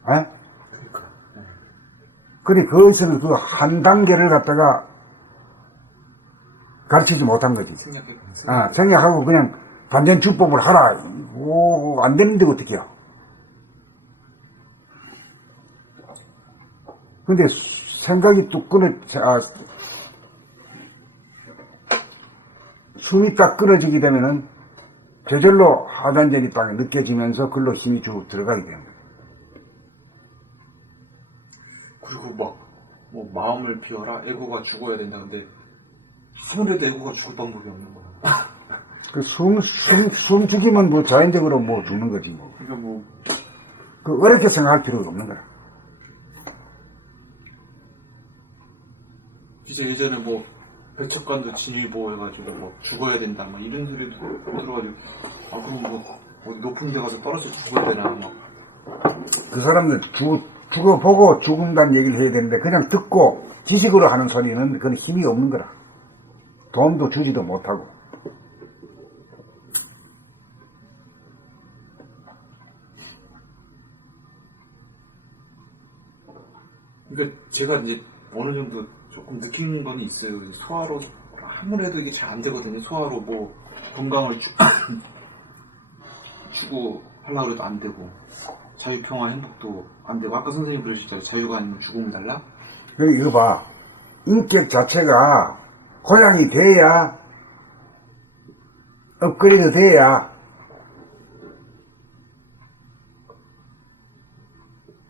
에? 그래, 거기서는 그 한 단계를 갖다가 가르치지 못한 거지. 생략하고 그냥 단전주법을 하라. 오, 안 되는데 어떡해요. 근데 생각이 뚝 숨이 딱 끊어지게 되면은 저절로 하단전이 딱 느껴지면서 글로 힘이 쭉 들어가게 됩니다. 그리고 뭐 마음을 비워라, 에고가 죽어야 된다. 근데 아무래도 에고가 죽을 방법이 없는 거야. 그 숨 죽이면 뭐 자연적으로 뭐 죽는 거지 뭐. 그러니까 뭐 그 어렵게 생각할 필요가 없는 거야. 진짜 예전에 뭐 배척관도 진일보 해가지고 뭐 죽어야 된다 막 이런 소리도 들어가지고, 아 그럼 뭐 높은 데 가서 떨어져 죽어야 되나 막. 그 사람들 죽어보고 죽는다는 얘기를 해야 되는데 그냥 듣고 지식으로 하는 소리는 그건 힘이 없는 거라. 도움도 주지도 못하고. 그러니까 제가 이제 어느 정도 조금 느낀 건 있어요. 소화로 아무래도 이게 잘 안 되거든요. 소화로 뭐 건강을 주고 하려고 해도 안 되고, 자유평화 행복도 안 되고. 아까 선생님 그러셨잖아요. 자유가 아니면 죽음을 달라? 그리고 이거 봐. 인격 자체가 고양이 돼야 업그레이드 돼야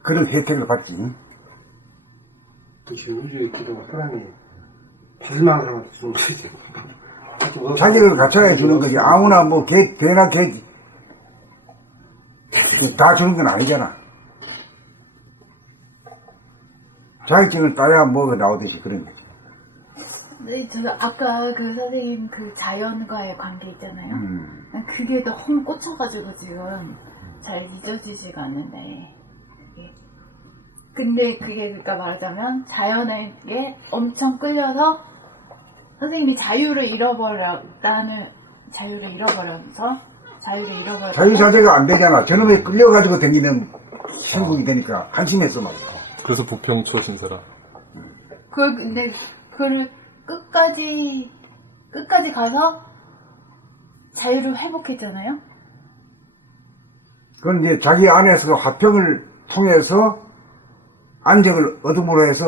그런 혜택을 받지. 그치, 우주의 기도가 사람이 받을만한 사람한테 주는 거지. 자격을 갖춰야 주는 거지. 아무나 뭐 개나 개 다 주는 건 아니잖아. 자격증을 따야 뭐가 나오듯이 그런 거지. 네, 저 아까 그 선생님 그 자연과의 관계 있잖아요. 난 그게 너무 꽂혀가지고 지금 잘 잊어지지가 않는데. 근데 그게 그러니까 말하자면 자연에게 엄청 끌려서 선생님이 자유를 잃어버려서 자유 자재가 안 되잖아. 저놈에 끌려가지고 다니는 행복이 되니까 한심했어 말이야. 그래서 부평초신세라. 근데 그걸 끝까지 가서 자유를 회복했잖아요. 그건 이제 자기 안에서 화평을 통해서 안정을 얻음으로 해서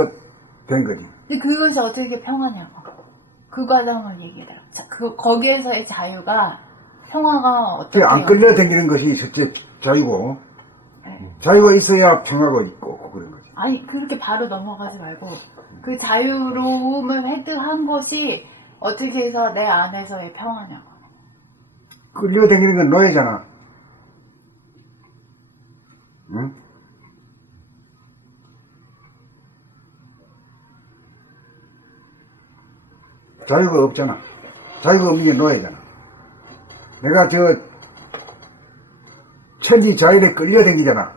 된 거지. 근데 그것이 어떻게 평화냐고. 그 과정을 얘기해라. 거기에서의 자유가, 평화가 어떻게. 안 끌려다니는 것이 실제 자유고, 네. 자유가 있어야 평화가 있고, 그런 거지. 아니, 그렇게 바로 넘어가지 말고, 그 자유로움을 획득한 것이 어떻게 해서 내 안에서의 평화냐고. 끌려다니는 건 노예잖아. 응? 자유가 없잖아. 자유가 없는 게 노예잖아. 내가 천지 자율에 끌려다니잖아.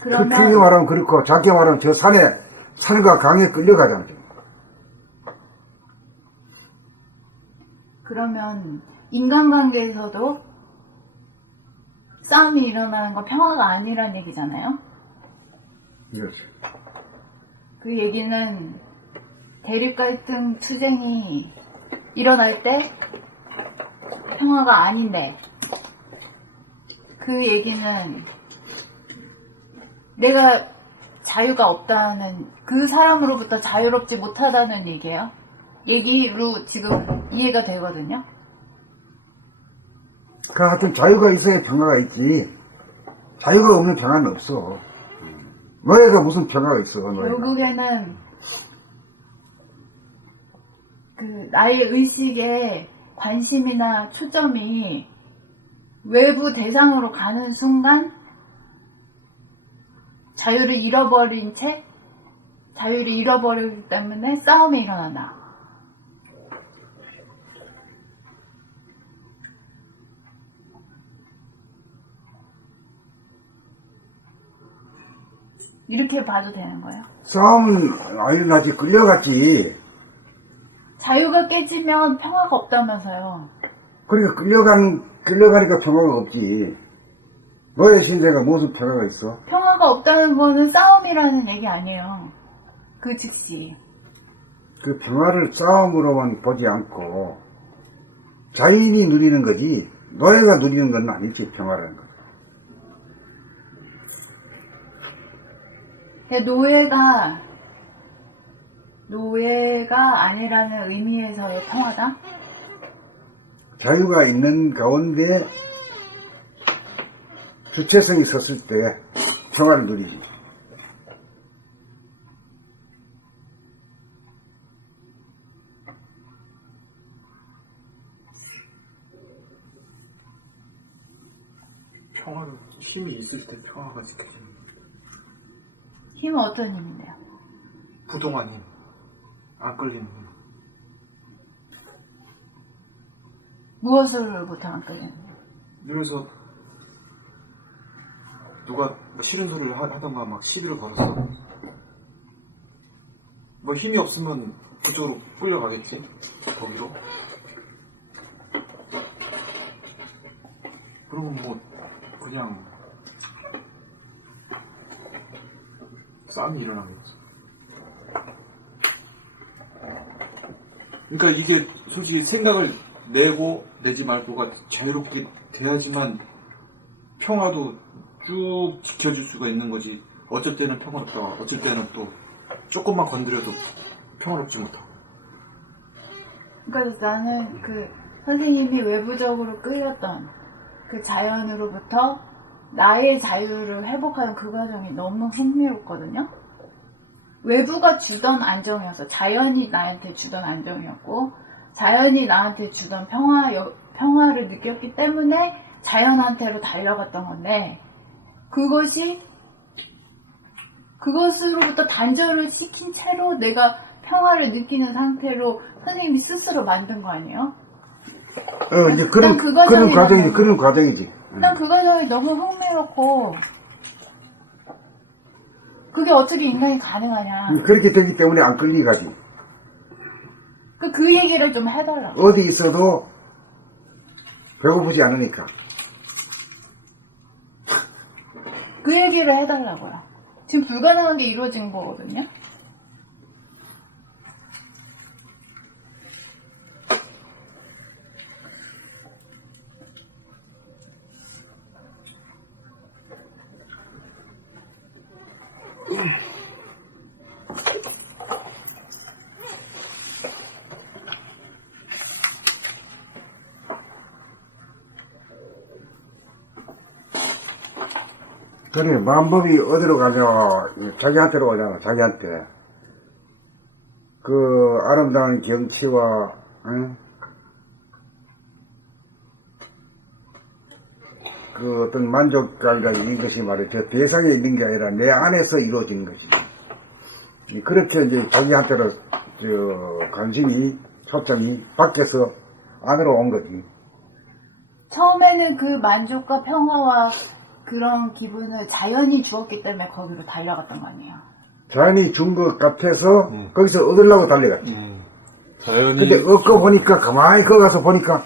그러면 크게 말하면 그렇고, 작게 말하면 저 산과 강에 끌려가잖아. 그러면 인간관계에서도 싸움이 일어나는 건 평화가 아니란 얘기잖아요. 그렇지. 그 얘기는 대립 갈등 투쟁이 일어날 때 평화가 아닌데 그 얘기는 내가 자유가 없다는, 그 사람으로부터 자유롭지 못하다는 얘기로 지금 이해가 되거든요. 그 하여튼 자유가 있어야 평화가 있지. 자유가 없는 평화는 없어. 너희가 무슨 평화가 있어, 너희가. 결국에는 그 나의 의식의 관심이나 초점이 외부 대상으로 가는 순간 자유를 잃어버리기 때문에 싸움이 일어난다. 이렇게 봐도 되는 거예요. 싸움은 일어나지, 끌려갔지. 자유가 깨지면 평화가 없다면서요. 그러니까 끌려가니까 평화가 없지. 너의 신세가 무슨 평화가 있어? 평화가 없다는 거는 싸움이라는 얘기 아니에요. 그 즉시. 그 평화를 싸움으로만 보지 않고 자인이 누리는 거지 너희가 누리는 건 아니지, 평화라는 거. 노예가 아니라는 의미에서의 평화다? 자유가 있는 가운데 주체성이 섰을 때 평화를 누리지. 평화는 힘이 있을 때 평화가 지켜지는 거예요. 힘은 어떤 힘인데요? 부동한 힘, 안 끌리는 힘. 무엇으로부터 안 끌리는데요? 이래서 누가 뭐 싫은 소리를 하던가 막 시비를 걸어서 뭐 힘이 없으면 그쪽으로 끌려가겠지, 거기로. 그러면 뭐 그냥 싸움이 일어나겠지. 그러니까 이게 솔직히 생각을 내고 내지 말고가 자유롭게 돼야지만 평화도 쭉 지켜줄 수가 있는 거지. 어쩔 때는 평화롭다가 어쩔 때는 또 조금만 건드려도 평화롭지 못하고. 그러니까 나는 그 선생님이 외부적으로 끌렸던 그 자연으로부터 나의 자유를 회복하는 그 과정이 너무 흥미롭거든요. 외부가 주던 안정이어서 자연이 나한테 주던 안정이었고 자연이 나한테 주던 평화를 느꼈기 때문에 자연한테로 달려갔던 건데 그것으로부터 단절을 시킨 채로 내가 평화를 느끼는 상태로 선생님이 스스로 만든 거 아니에요? 이제 그런 과정이지. 난 그 과정이 너무 흥미롭고 그게 어떻게 인간이 가능하냐. 그렇게 되기 때문에 안 끌리가지. 그 얘기를 좀 해달라고. 어디 있어도 배고프지 않으니까. 그 얘기를 해달라고요. 지금 불가능한 게 이루어진 거거든요. 그래, 마음법이 어디로 가죠? 자기한테로 오잖아, 자기한테. 그 아름다운 경치와, 그 어떤 만족감이라는 것이 말이야, 저 대상에 있는 게 아니라 내 안에서 이루어지는 것이. 그렇게 이제 자기한테로 관심이, 초점이 밖에서 안으로 온 거지. 처음에는 그 만족과 평화와 그런 기분을 자연이 주었기 때문에 거기로 달려갔던 거 아니에요? 자연이 준 것 같아서 거기서 얻으려고 달려갔지. 자연이. 근데 얻고 보니까, 가만히 거기 가서 보니까,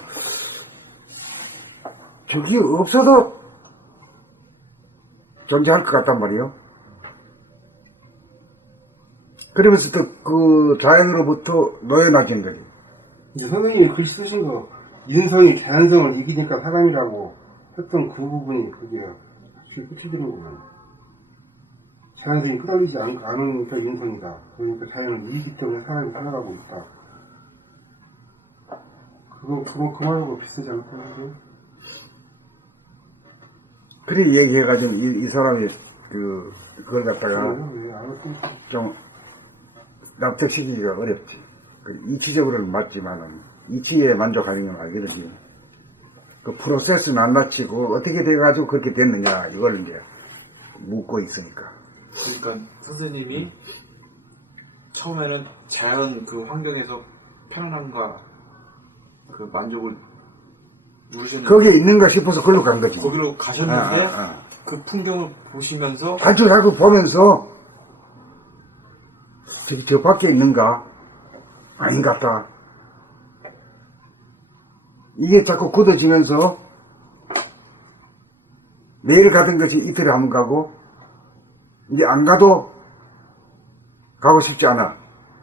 저기 없어도 존재할 것 같단 말이에요. 그러면서 또 그 자연으로부터 놓여놔진 거지. 이제 선생님이 글 쓰신 거, 인성이 자연성을 이기니까 사람이라고 했던 그 부분이 그게 확실히 끝이 되는구나. 자연생이 끄달리지 않은 그 인성이다. 그러니까 자연은 이기 때문에 사람이 살아가고 있다. 그거 그 말하고 비슷하지 않을까? 그래 얘기해가지고 이 사람이 그걸 갖다가 좀 납득시키기가 어렵지. 이치적으로는 맞지만은 이치에 만족하는 건 알거든요. 그 프로세스 낱낱이고 어떻게 돼가지고 그렇게 됐느냐 이걸 이제 묻고 있으니까. 그러니까 선생님이 처음에는 자연 그 환경에서 편안함과 그 만족을 누르셨는데 거기에 있는가 싶어서 걸로 간 거지. 거기로 가셨는데 아. 그 풍경을 보시면서 자꾸 보면서 저 밖에 있는가? 아닌 것 같다. 이게 자꾸 굳어지면서 매일 가던 것이 이틀에 한 번 가고 이제 안 가도 가고 싶지 않아.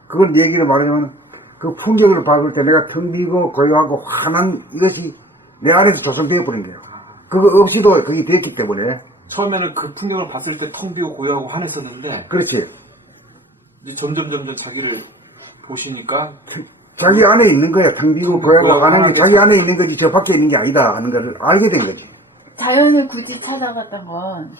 그걸 얘기를 말하자면 그 풍경을 봤을 때 내가 텅 비고 고요하고 환한 이것이 내 안에서 조성되어 버린 거예요. 그거 없이도 그게 됐기 때문에. 처음에는 그 풍경을 봤을 때 텅 비고 고요하고 환했었는데 그렇지. 이제 점점 자기를 보시니까 자기 안에 있는 거야. 텅 비고 고요하고 환한 게 자기 안에 있는 거지 저 밖에 있는 게 아니다 하는 걸 알게 된 거지. 자연을 굳이 찾아갔던 건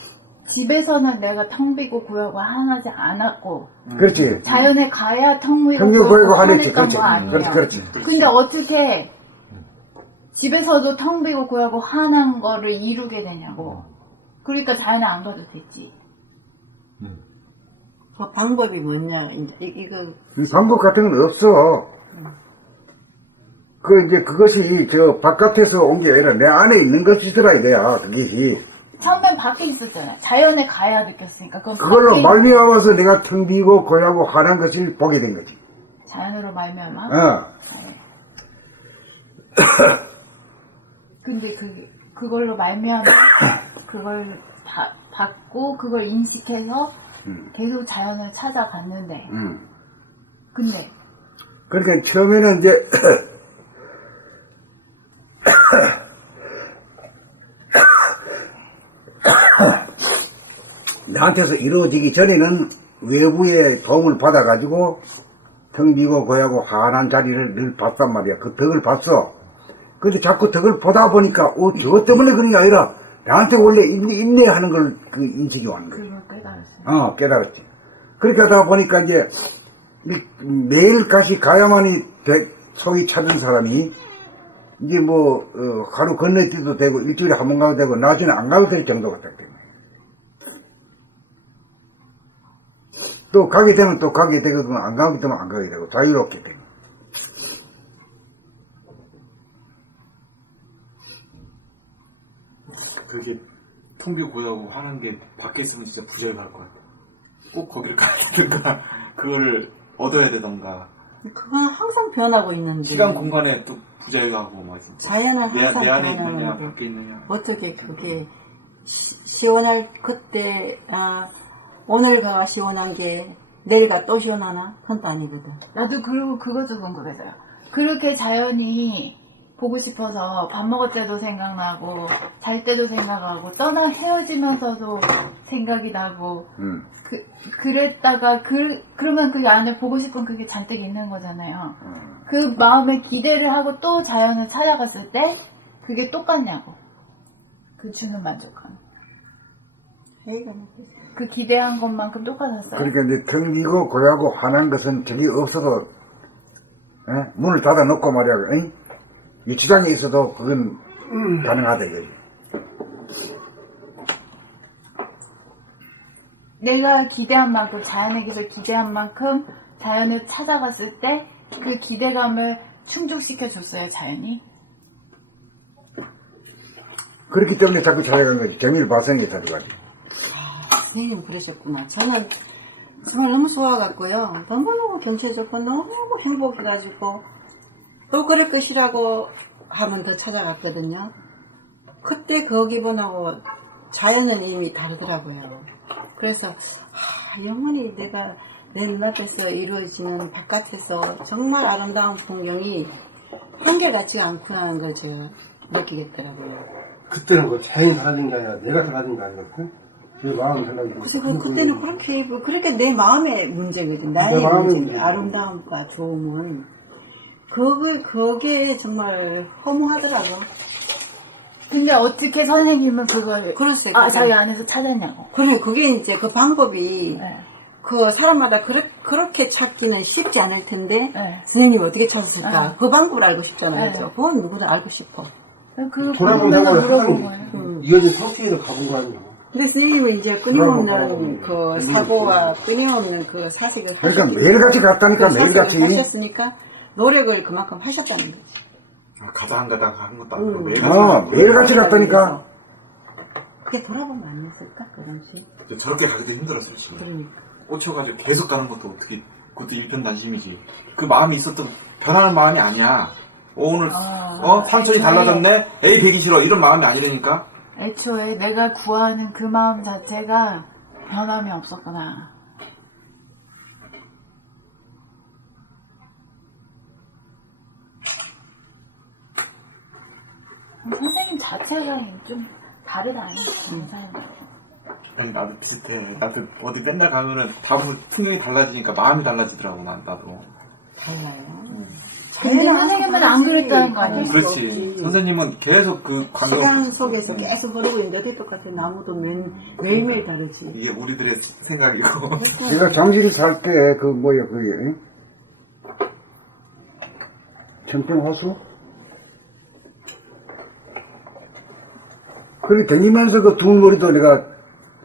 집에서는 내가 텅 비고 고요하고 환하지 않았고 그렇지. 자연에 가야 텅 비고 텅 비고 고요하고 환했지. 환했던 그렇지. 거 아니에요. 그렇지. 근데 어떻게 집에서도 텅 비고 고요하고 환한 거를 이루게 되냐고. 그러니까 자연에 안 가도 됐지. 그 방법이 뭐냐, 이거. 방법 같은 건 없어. 이제 그것이 저 바깥에서 온 게 아니라 내 안에 있는 것이더라 이거야. 그것이. 처음엔 밖에 있었잖아요. 자연에 가야 느꼈으니까. 그걸로 밖에 말미암아서 내가 텅 비고 고요하고 환한 것을 보게 된 거지. 자연으로 말미암아. 어. 근데 그걸로 말미암아 그걸 받고 그걸 인식해서 계속 자연을 찾아갔는데. 근데 그러니까 처음에는 이제 나한테서 이루어지기 전에는 외부의 도움을 받아가지고 텅 비고 고요하고 환한 자리를 늘 봤단 말이야. 그 덕을 봤어. 근데 자꾸 덕을 보다 보니까 저것 때문에 그런 게 아니라 나한테 원래 있네 하는 걸 그 인식이 오는 거야. 그걸 깨달았어요. 깨달았지. 그렇게 하다 보니까 이제 매일같이 가야만이 속이 찾은 사람이 이제 하루 건너뛰도 되고 일주일에 한 번 가도 되고 나중에 안 가도 될 정도가 딱 되네. 또 가게 되면 또 가게 되거든, 안 가게 되면 안 가게 되고 자유롭게 되네. 그게 텅 비고 고요하고 환한 게 밖에 있으면 진짜 부자유할 것 같아요. 꼭 거기를 가야되던가 그거를 얻어야 되던가. 그건 항상 변하고 있는데. 시간 공간에 또 부자유하고 막 진짜. 자연은 내 항상 안에 있느냐 변하는데 밖에 있느냐. 어떻게 그게 시원할 그때 오늘가 시원한 게 내일가 또 시원하나? 그건 또 아니거든. 나도 그리고 그것도 궁금해서요. 그렇게 자연이 보고 싶어서 밥 먹을 때도 생각나고 잘 때도 생각하고 떠나 헤어지면서도 생각이 나고 그랬다가 그러면 그 안에 보고 싶은 그게 잔뜩 있는 거잖아요. 그 마음에 기대를 하고 또 자연을 찾아갔을 때 그게 똑같냐고. 그 주는 만족감. 그 기대한 것만큼 똑같았어요. 그러니까 이제 텅 비고 고요하고 환한 것은 저기 없어도 문을 닫아 놓고 말이야. 유치장에 있어도 그건 가능하다 이거지. 내가 기대한 만큼 자연에게서 기대한 만큼 자연을 찾아갔을 때 그 기대감을 충족시켜 줬어요. 자연이. 그렇기 때문에 자꾸 찾아간 거지. 재미를 봐서는 찾아가지. 선생님 그러셨구나. 저는 정말 너무 좋아갖고요. 너무너무 경치 좋고 너무 행복해가지고 또 그럴 것이라고 하면 더 찾아갔거든요. 그때 그 기분하고 자연은 이미 다르더라고요. 그래서 영원히 내가 내 눈앞에서 이루어지는 바깥에서 정말 아름다운 풍경이 한결같지 않구나 하는 걸 제가 느끼겠더라고요. 그때는 그 자연이 달라진 게 아니라 내가 달라진 게 아니거든. 내 마음이 달라지고. 그치, 그때는 그렇게, 그러니까 내 마음의 문제거든. 나의 마음의 문제. 문제지. 아름다움과 좋음은. 그게 정말 허무하더라고. 근데 어떻게 선생님은 그걸 글쎄, 자기 안에서 찾았냐고. 그래, 그게 이제 그 방법이 네. 그 사람마다 그렇게 찾기는 쉽지 않을 텐데 네. 선생님이 어떻게 찾았을까? 네. 그 방법을 알고 싶잖아요. 네. 그래서 그건 누구나 알고 싶어. 그 돌아본 보면서 생활을 물어본 항상 거예요. 이어진 성격으로 가본 거 아니야. 근데 선생님은 이제 돌아보고 끊임없는 그 사고와 끊임없는 그 사색을 그러니까 하셨기 매일같이 갔다니까, 그 매일같이. 사색을 하셨으니까 노력을 그만큼 하셨다는 거지. 가다 한 가다 하는 것도 아니고 매일같이 갔다니까. 그게 돌아보면 아니었을까? 그런지. 저렇게 가기도 힘들어 솔직히. 그러니까. 꽂혀가지고 계속 가는 것도 어떻게 그것도 일편단심이지. 그 마음이 있었던 변하는 마음이 아니야. 오늘 삼촌이 달라졌네. 에이 배기 싫어 이런 마음이 아니라니까. 애초에 내가 구하는 그 마음 자체가 변함이 없었구나. 선생님 자체가 좀 다르다. 사람들하고. 아니 나도 비슷해. 나도 어디 맨날 가면은 다부 풍경이 달라지니까 마음이 달라지더라고 나도. 달라요. 근데 선생님은 안 그랬다는 거 아니에요? 그렇지. 선생님은 계속 그 광경 시간 속에서 계속 흐르고 있는데 어떻게 똑같아. 나무도 매일매일 다르지. 이게 우리들의 생각이고. 제가 장실이 살 때, 그게, 응? 청평화수? 그렇게 다니면서 그 두머리도 내가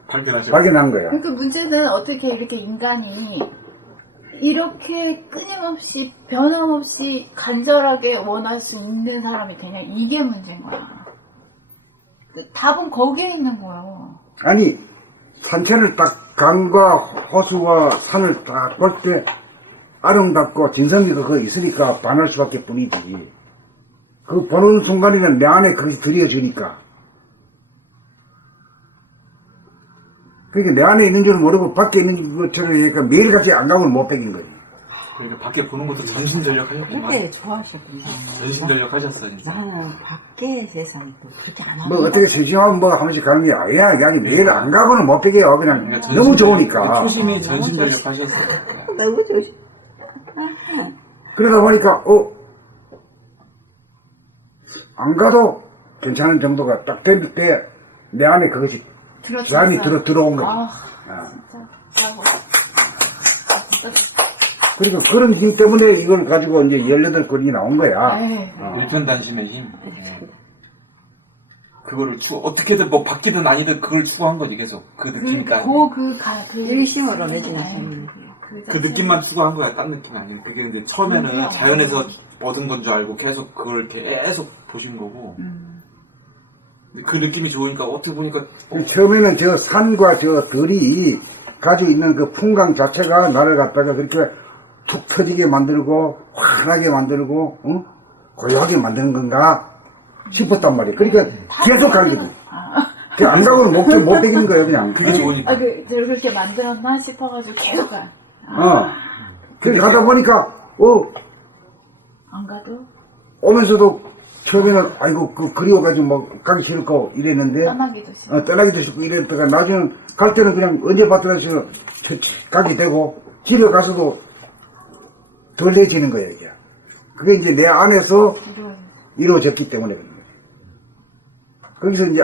발견한 거야. 그러니까 문제는 어떻게 이렇게 인간이 이렇게 끊임없이 변함없이 간절하게 원할 수 있는 사람이 되냐, 이게 문제인 거야. 답은 거기에 있는 거예요. 아니, 산천을 딱 강과 호수와 산을 딱 볼 때 아름답고 진선미가 거기 있으니까 반할 수밖에 뿐이지. 그 보는 순간에는 내 안에 그것이 들여지니까. 그러니까 내 안에 있는 줄 모르고 밖에 있는 것처럼 그러니까 매일같이 안 가면 못 베긴 거지. 그러니까 밖에 보는 것도 전심전력 하셨구만. 그렇게 좋아하셨군요. 전심전력 하셨어 진짜. 나는 밖에 세상이 또 그렇게 안 하고. 뭐 어떻게 세심하면 뭐 한 번씩 가는 게 아니야. 그냥 매일 안 가고는 못 베게요. 그냥 그러니까 너무 좋으니까. 초심이 전심전력 하셨어. 너무 좋지. 그러다 보니까 안 가도 괜찮은 정도가 딱 될 때 내 안에 그것이 잠이 들어온 거지. 그러니까 그런 힘 때문에 이걸 가지고 이제 18건이 나온 거야. 일편단심의 힘. 그거를 어떻게든 뭐 바뀌든 아니든 그걸 추구한 거지 계속. 그 느낌이니까. 일심으로 내지는 그 느낌만 추구한 거야. 딴 느낌이 아니야. 그게 이제 처음에는 자연에서 얻은 건 줄 알고 계속 그걸 계속 보신 거고. 그 느낌이 좋으니까 어떻게 보니까 처음에는 저 산과 저 들이 가지고 있는 그 풍광 자체가 나를 갖다가 그렇게 툭 터지게 만들고 환하게 만들고 고요하게 만드는 건가 싶었단 말이에요. 그러니까 계속 가거든. 그냥 안 가고는 못 되기는 거예요. 그냥. 그게 좋으니까. 그렇게 만들었나 싶어가지고 계속 가. 그렇게 가다 보니까 안 가도 오면서도 처음에는 아이고 그리워가지고 뭐 가기 싫고 이랬는데 떠나기도 싫어. 떠나기도 싫고 이랬다가 나중에 갈 때는 그냥 언제 받더라도 가게 되고 집에 가서도 덜 내지는 거예요. 이게. 그게 이제 내 안에서 이루어졌기 때문에 그런 거예요. 거기서 이제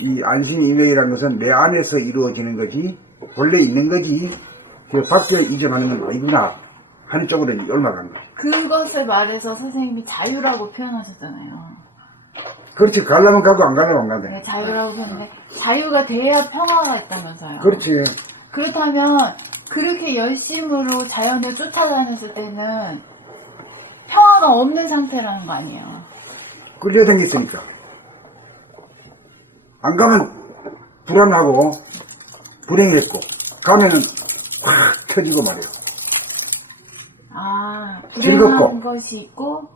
이 안심일회라는 것은 내 안에서 이루어지는 거지 원래 있는 거지 그 밖에 이전하는 건 아니구나 하는 쪽으로 이제 올라간 거예요. 그것을 말해서 선생님이 자유라고 표현하셨잖아요. 그렇지. 가려면 가고 안 가려면 안 가네. 네, 자유라고 표현했는데 자유가 돼야 평화가 있다면서요. 그렇지. 그렇다면 그렇게 열심으로 자연을 쫓아다녔을 때는 평화가 없는 상태라는 거 아니에요. 끌려다녔으니까. 안 가면 불안하고 불행했고 가면은 확 터지고 말이에요. 불행한 즐겁고. 것이 있고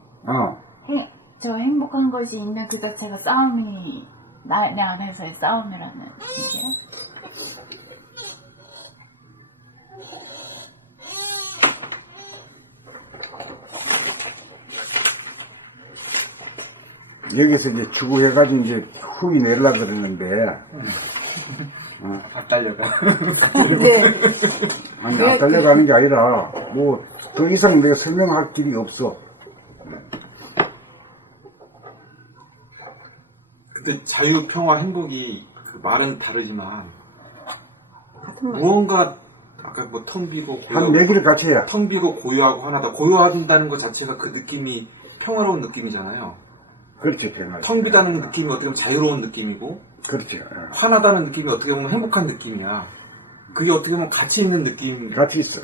저 행복한 것이 있는 그 자체가 싸움이 내 안에서의 싸움이라는 얘기예요. 여기서 이제 추구해가지고 이제 훅이 내려고 그러는데, 밥 달려가. 네. 아니, 안 달려가는 게 아니라, 뭐, 더 이상 내가 설명할 길이 없어. 근데 자유, 평화, 행복이 그 말은 다르지만 같은 말. 무언가 아까 뭐 텅 비고 한 내기를 같이 해야. 텅 비고 고요하고 하나다. 고요하다는 것 자체가 그 느낌이 평화로운 느낌이잖아요. 그렇죠, 평화. 텅 비다는 느낌이 어떻게 보면 자유로운 느낌이고 그렇죠. 화나다는 느낌이 어떻게 보면 행복한 느낌이야. 그게 어떻게 보면 가치 있는 느낌. 같이 있어.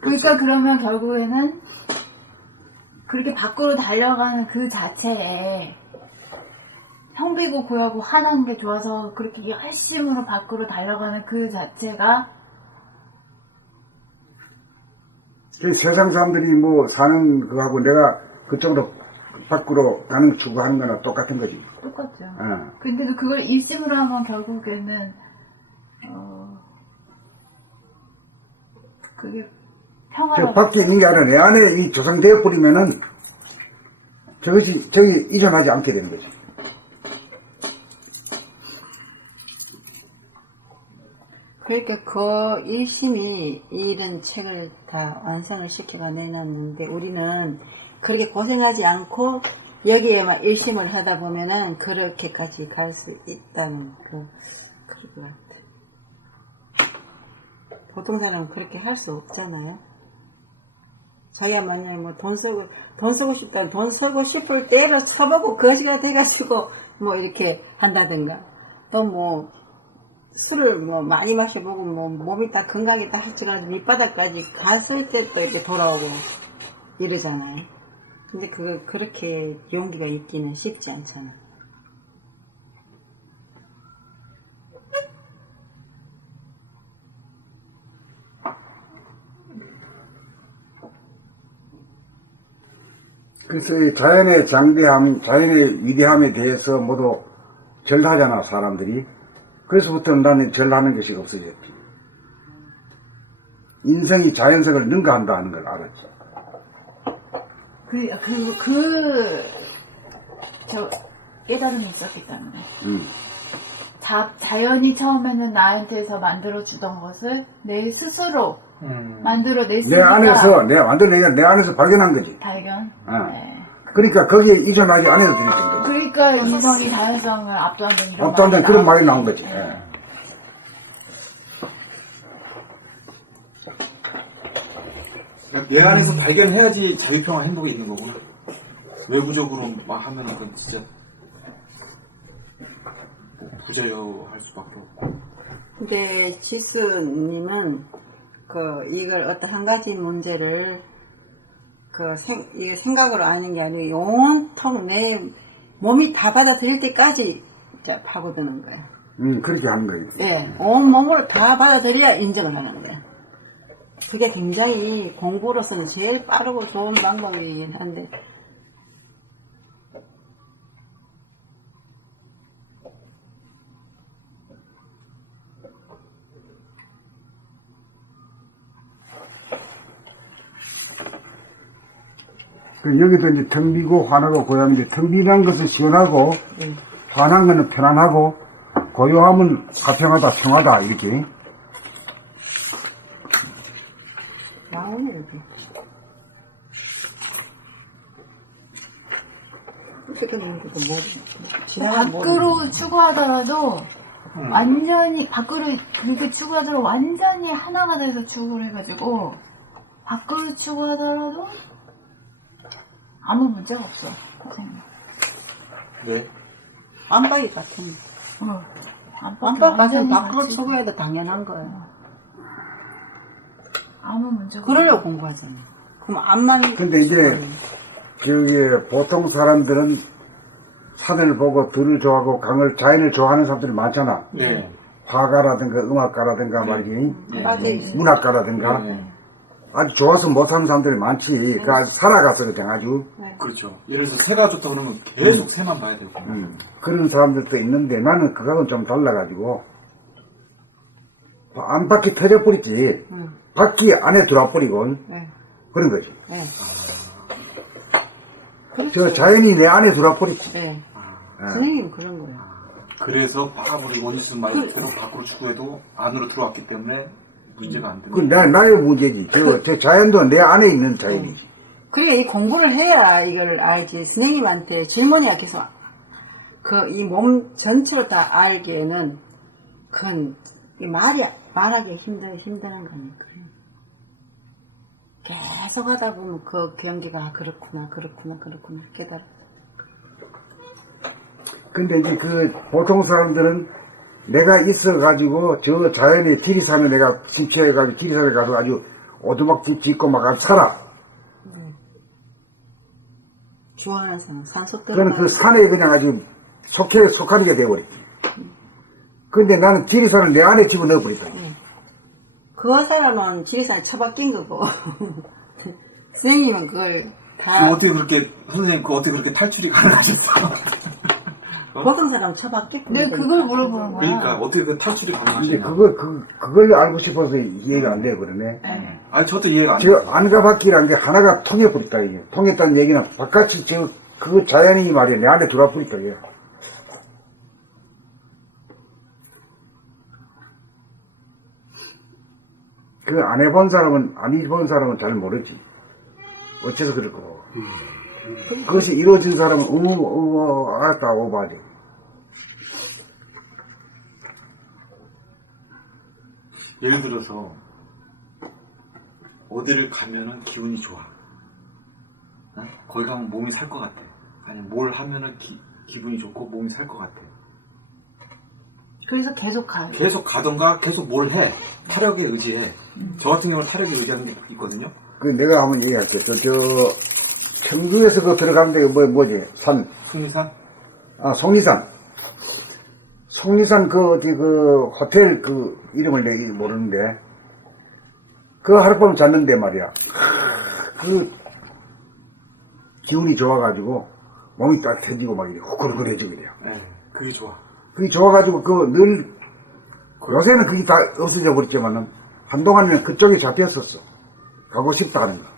그러니까 그러면 결국에는 그렇게 밖으로 달려가는 그 자체에 텅비고 고요하고 화난 게 좋아서 그렇게 열심으로 밖으로 달려가는 그 자체가 그 세상 사람들이 뭐 사는 거하고 내가 그쪽으로 밖으로 가는 추구하는 거나 똑같은 거지. 똑같죠. 어. 근데도 그걸 일심으로 하면 결국에는 그게 저 평화라고. 밖에 있는 게 아니라 내 안에 이 조성되어 버리면은 저것이 저기 이전하지 않게 되는 거지. 그러니까 그 일심이 이런 책을 다 완성을 시켜가 내놨는데 우리는 그렇게 고생하지 않고 여기에만 일심을 하다 보면은 그렇게까지 갈 수 있다는 그럴 것 같아. 보통 사람은 그렇게 할 수 없잖아요. 자기가 만약에 뭐 돈 쓰고 싶다, 돈 쓰고 싶을 때로 써보고 거지가 돼가지고 뭐 이렇게 한다든가 또 뭐 술을 뭐 많이 마셔보고 뭐 몸이 다 건강이 다 할지라도 밑바닥까지 갔을 때 또 이렇게 돌아오고 이러잖아요. 근데 그렇게 용기가 있기는 쉽지 않잖아. 그래서 이 자연의 장대함, 자연의 위대함에 대해서 모두 절하잖아, 사람들이. 그래서부터는 나는 절하는 것이 없어졌지. 인성이 자연성을 능가한다 하는 걸 알았죠. 저 깨달음이 있었기 때문에. 자연이 처음에는 나한테서 만들어주던 것을 내 스스로 만들어냈으니까. 내 안에서 발견한 거지. 발견. 어. 네. 그러니까 거기에 이전하지 않아도 되는 거지. 그러니까 인성이 자연성을 압도한다 이런 없다는 그런 말이 나온 나오지. 거지. 네. 예. 그러니까 내 안에서 발견해야지 자유평화 행복이 있는 거구나. 외부적으로 막 하면은 그건 진짜 뭐 부자유할 수밖에 없고. 근데 지수님은 이걸 어떤 한 가지 문제를 이게 생각으로 아는 게 아니고 온통 내 몸이 다 받아들일 때까지 파고드는 거야. 그렇게 하는 거예요. 예, 온 몸으로 다 받아들여야 인정을 하는 거야. 그게 굉장히 공부로서는 제일 빠르고 좋은 방법이긴 한데. 여기도 이제 텅 비고 화나고 고요함인데, 텅 비는 것은 시원하고, 화난 것은 편안하고, 고요함은 화평하다, 평하다, 이렇게. 나오네, 여기. 어떻게 되는 것도 밖으로 추구하더라도 완전히 밖으로 그렇게 추구하더라도 완전히 하나가 돼서 추구를 해가지고 밖으로 추구하더라도 아무 문제가 없어. 네. 안박이 같은. 안박 같은 밖으로 추구해도 당연한 거예요. 아무 문제가 그러려고 공부하잖아. 그럼 암만. 근데 이제, 보통 사람들은 산을 보고 들을 좋아하고 자연을 좋아하는 사람들이 많잖아. 네. 화가라든가 음악가라든가 말이지. 맞아요. 문학가라든가. 네. 아주 좋아서 못하는 사람들이 많지. 그 아주 살아갔거든, 아주. 그렇죠. 예를 들어서 새가 좋다 그러면 계속 새만 봐야 되고. 그런 사람들도 있는데 나는 그거하고는 좀 달라가지고 안팎이 터져버리지. 밖이 안에 들어와버리고 네. 그런 거지. 네. 저 자연이 내 안에 들어와버리지. 네. 선생님 그런 거예요. 그래서 아무리 원수는 많이 밖으로 추구해도 안으로 들어왔기 때문에 문제가 안 되는 그 나의 문제지. 저 자연도 내 안에 있는 자연이지. 그러니까 이 공부를 해야 이걸 알지. 선생님한테 질문이 계속 이 몸 전체를 다 알기에는 그건 이 말하기 힘든 거니까. 계속 하다 보면 그 경기가 그렇구나 깨달아. 근데 이제 그 보통 사람들은 내가 있어가지고 저 자연의 지리산에 내가 집체해가지고 지리산에 가서 아주 오두막집 짓고 막 살아. 좋아하는 사람, 산소 때문에. 그러는 그 산에 그냥 아주 속하게 돼버려. 근데 나는 지리산을 내 안에 집어넣어버렸다. 그 사람은 지리산에 처박힌 거고 선생님은 그걸 다 어떻게 그렇게 선생님 어떻게 그렇게 탈출이 가능하셨어요? 보통 사람 처박혔고. 네, 그걸 물어보는 거야. 그러니까 어떻게 그 탈출이 근데 가능하셨나요? 그걸 알고 싶어서 이해가 안 돼, 그러네. 아니 저도 이해가 안 저 돼요. 안가바퀴라는 게 하나가 통해버렸다, 이게. 통했다는 얘기는 바깥이 그 자연이 말이야, 내 안에 들어와 버렸다, 이게. 그 안 해본 사람은, 안 해본 사람은 잘 모르지. 어째서 그럴까. 그것이 이루어진 사람은, 알았다, 오봐야 돼. 예를 들어서 어디를 가면은 기분이 좋아. 어? 거기 가면 몸이 살 것 같아요. 아니 뭘 하면은 기분이 좋고 몸이 살 것 같아요. 그래서 계속 가요. 계속 가던가 계속 뭘 해. 타력에 의지해. 저 같은 경우는 타력에 의지하는 게 있거든요. 그 내가 한번 얘기할게. 청주에서 그 들어가는 데가 뭐지? 승리산? 속리산. 속리산 호텔 이름을 내가 모르는데, 하룻밤 잤는데 말이야. 기운이 좋아가지고, 몸이 따뜻해지고 막 이래, 후끈후끈해지고 이래요. 네, 그게 좋아. 그게 좋아가지고, 요새는 그게 다 없어져 버렸지만은, 한동안은 그쪽에 잡혔었어. 가고 싶다 하는 거.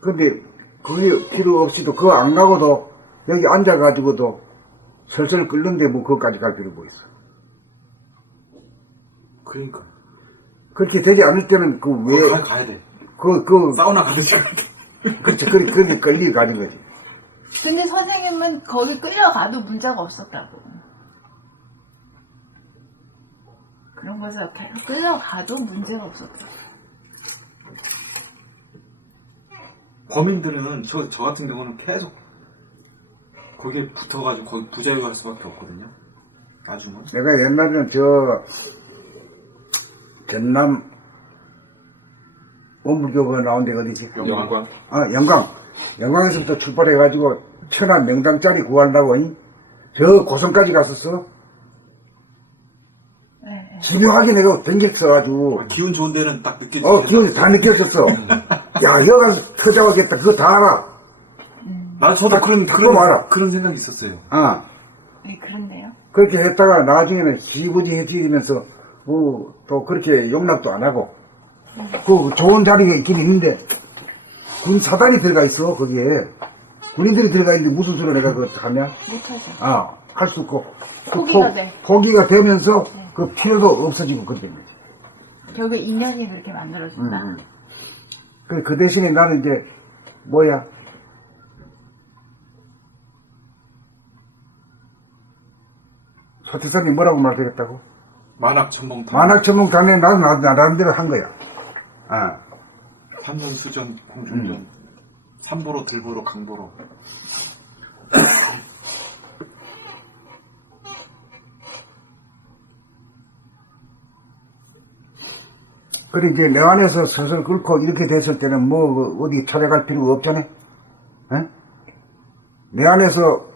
근데, 그게 필요 없이도, 그거 안 가고도, 여기 앉아가지고도, 설설 끓는데 뭐, 그것까지 갈 필요 뭐 있어. 그러니까. 그렇게 되지 않을 때는, 가야 돼. 사우나 가듯이. 그렇죠. 그렇게 끌리 가는 거지. 근데 선생님은 거기 끌려가도 문제가 없었다고. 그런 거에서 계속 끌려가도 문제가 없었다고. 범인들은 저 같은 경우는 계속 거기에 붙어가지고 거기 부자유 할 수밖에 없거든요. 나중은. 내가 옛날에는 전남 원불교가 나온 데가 어디지? 영광. 영광에서부터 출발해가지고 천안 명당짜리 구한다고, 저 고성까지 갔었어. 네. 기묘하게 내가 댕겼어가지고. 기운 좋은 데는 딱 느껴지죠. 기운이 다 느껴졌어. 야, 여기 가서 터잡았겠다. 그거 다 알아. 저도 알아. 그런 생각이 있었어요. 네, 그런데요. 그렇게 했다가 나중에는 지부지해지면서, 또 그렇게 용납도 안 하고. 좋은 자리가 있긴 있는데, 군 사단이 들어가 있어, 거기에. 군인들이 들어가 있는데 무슨 수로 내가 그거 하냐? 못하죠. 할 수 없고. 포기가 돼. 포기가 되면서 그 필요도 없어지고 그렇게 된 거지. 결국에 인연이 그렇게 만들어진다. 그 대신에 나는 이제, 소태사님 뭐라고 말되겠다고? 만학천몽 만학천몽 나도 나름대로 한 거야. 삼년수전 공중전 삼보로 들보로 강보로. 그래, 이제 내 안에서 슬슬 끓고 이렇게 됐을 때는 어디 찾아갈 필요가 없잖아. 내 안에서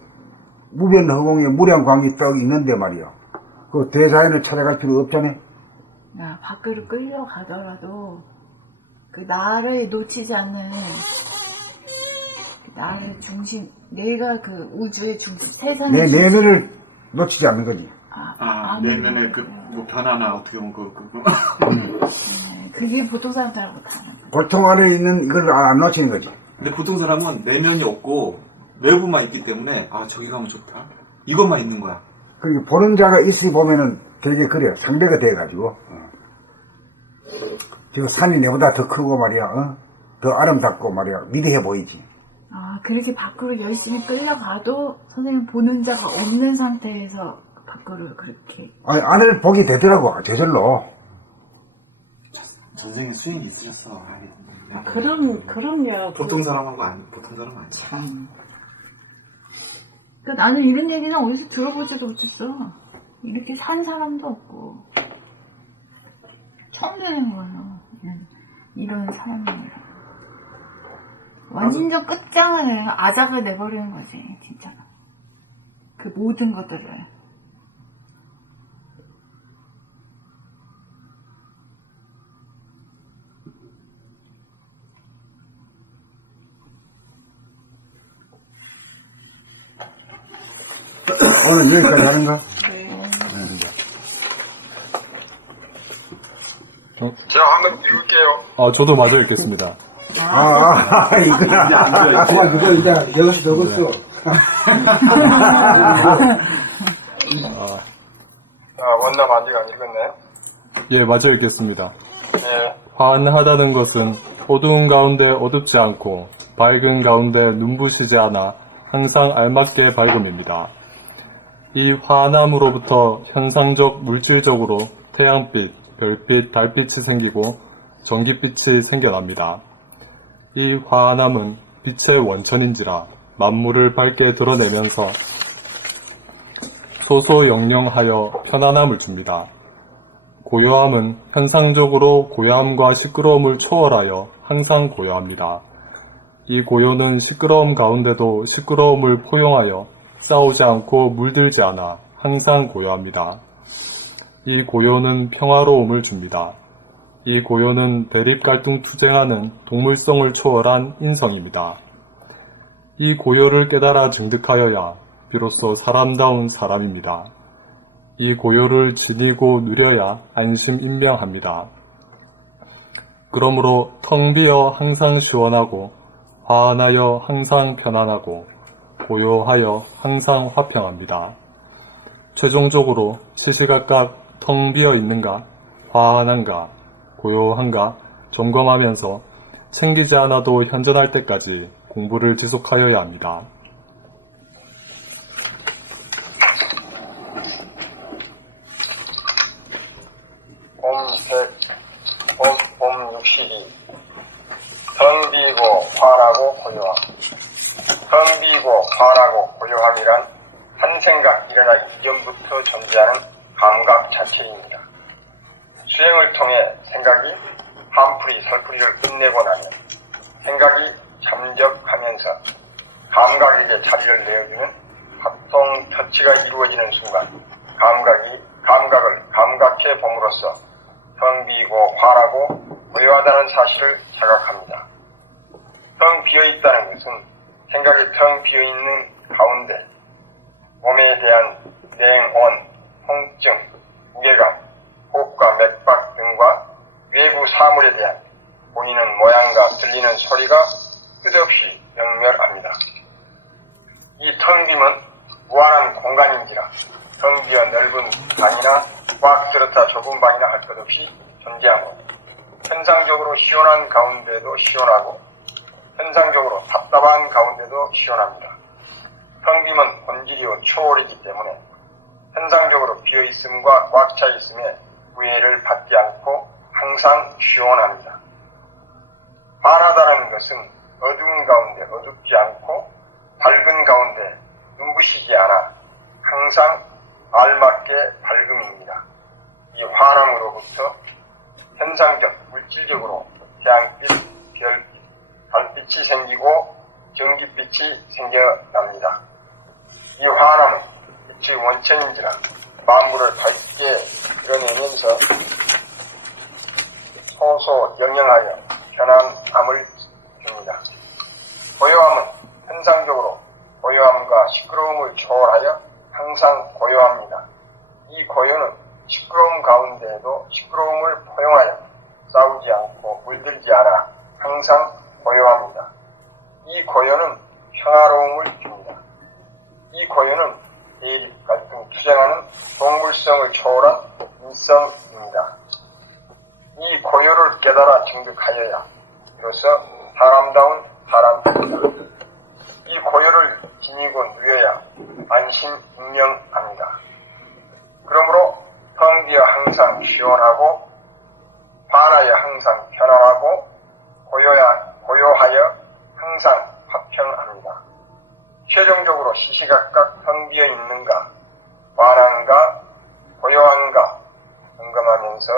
무변허공에 무량광이 딱 있는데 말이야. 그 대자연을 찾아갈 필요 없잖아. 밖으로 끌려가더라도 그 나를 놓치지 않는 그 나의 중심, 내가 그 우주의 중심, 세상의 내 중심. 내면을 놓치지 않는 거지. 내면의 뭐 변화나 어떻게 보면 그게 보통 사람들하고 다른 거예요. 골통 안에 있는 이걸 안 놓치는 거지. 근데 보통 사람은 내면이 없고 외부만 있기 때문에 아 저기 가면 좋다 이것만 있는 거야. 그리고 보는 자가 있으 보면은 되게 그래요. 상대가 돼가지고. 저 산이 내보다 더 크고 말이야. 더 아름답고 말이야. 위대해 보이지. 아, 그렇게 밖으로 열심히 끌려가도 선생님 보는 자가 없는 상태에서 밖으로 그렇게. 아니, 안을 보게 되더라고. 저절로. 전생에 수행이 있으셨어. 그럼요. 보통 사람하고 아니 보통 사람 아니야. 참. 그러니까 나는 이런 얘기는 어디서 들어보지도 못했어. 이렇게 산 사람도 없고. 처음 듣는 거예요. 이런 사람이. 완전 끝장을 내는 거, 아작을 내버리는 거지, 진짜. 그 모든 것들을. 오늘 여기까지 하는가? 제가 한번 읽을게요. 저도 마저 읽겠습니다. 이거나. 누가 이제 여기서 적었어. 원남 아직 안 읽었나요? 예, 마저 읽겠습니다. 예. 환하다는 것은 어두운 가운데 어둡지 않고 밝은 가운데 눈부시지 않아 항상 알맞게 밝음입니다. 이 환함으로부터 현상적 물질적으로 태양빛, 별빛, 달빛이 생기고 전기빛이 생겨납니다. 이 환함은 빛의 원천인지라 만물을 밝게 드러내면서 소소영령하여 편안함을 줍니다. 고요함은 현상적으로 고요함과 시끄러움을 초월하여 항상 고요합니다. 이 고요는 시끄러움 가운데도 시끄러움을 포용하여 싸우지 않고 물들지 않아 항상 고요합니다. 이 고요는 평화로움을 줍니다. 이 고요는 대립 갈등 투쟁하는 동물성을 초월한 인성입니다. 이 고요를 깨달아 증득하여야 비로소 사람다운 사람입니다. 이 고요를 지니고 누려야 안심인명합니다. 그러므로 텅 비어 항상 시원하고 화안하여 항상 편안하고 고요하여 항상 화평합니다. 최종적으로 시시각각 텅 비어 있는가, 화안한가, 고요한가 점검하면서 생기지 않아도 현존할 때까지 공부를 지속하여야 합니다. 옴 62. 텅 비고 환하고 고요함. 텅 비고 환하고 고요함이란 한 생각 일어나기 이전부터 존재하는 감각 자체입니다. 수행을 통해 생각이 한풀이 살풀이를 끝내고 나면 생각이 잠적하면서 감각에게 자리를 내어주는 합동 터치가 이루어지는 순간 감각을 감각해 봄으로써 텅 비고 환하고 고요하다는 사실을 자각합니다. 텅 비어있다는 것은 생각이 텅 비어있는 가운데 몸에 대한 냉온, 통증, 무게감, 호흡과 맥박 등과 외부 사물에 대한 보이는 모양과 들리는 소리가 끝없이 역멸합니다. 이 텅 빔은 무한한 공간인지라 텅 비어 넓은 방이나 꽉 들었다 좁은 방이나 할 것 없이 존재하고 현상적으로 시원한 가운데도 시원하고 현상적으로 답답한 가운데도 시원합니다. 텅 빔은 본질이요 초월이기 때문에 현상적으로 비어있음과 꽉 차있음에 구애를 받지 않고 항상 시원합니다. 환하다는 것은 어두운 가운데 어둡지 않고 밝은 가운데 눈부시지 않아 항상 알맞게 밝음입니다. 이 환함으로부터 현상적, 물질적으로 태양빛, 별빛, 달빛이 생기고 전기빛이 생겨납니다. 이 환함은 빛의 원천인지라 만물을 밝게 드러내면서 소소영영하여 편안함을 줍니다. 고요함은 현상적으로 고요함과 시끄러움을 초월하여 항상 고요합니다. 이 고요는 시끄러움 가운데에도 시끄러움을 포용하여 싸우지 않고 물들지 않아 항상 고요합니다. 이 고요는 평화로움을 줍니다. 이 고요는 대립, 갈등, 투쟁하는 동물성을 초월한 인성입니다. 이 고요를 깨달아 증득하여야 비로소 사람다운 사람입니다. 이 고요를 지니고 누려야 안심분명합니다. 그러므로 텅 비어 항상 시원하고 환하여 항상 편안하고 고요하여 항상 화평합니다. 최종적으로 시시각각 텅 비어 있는가, 환한가, 고요한가 점검하면서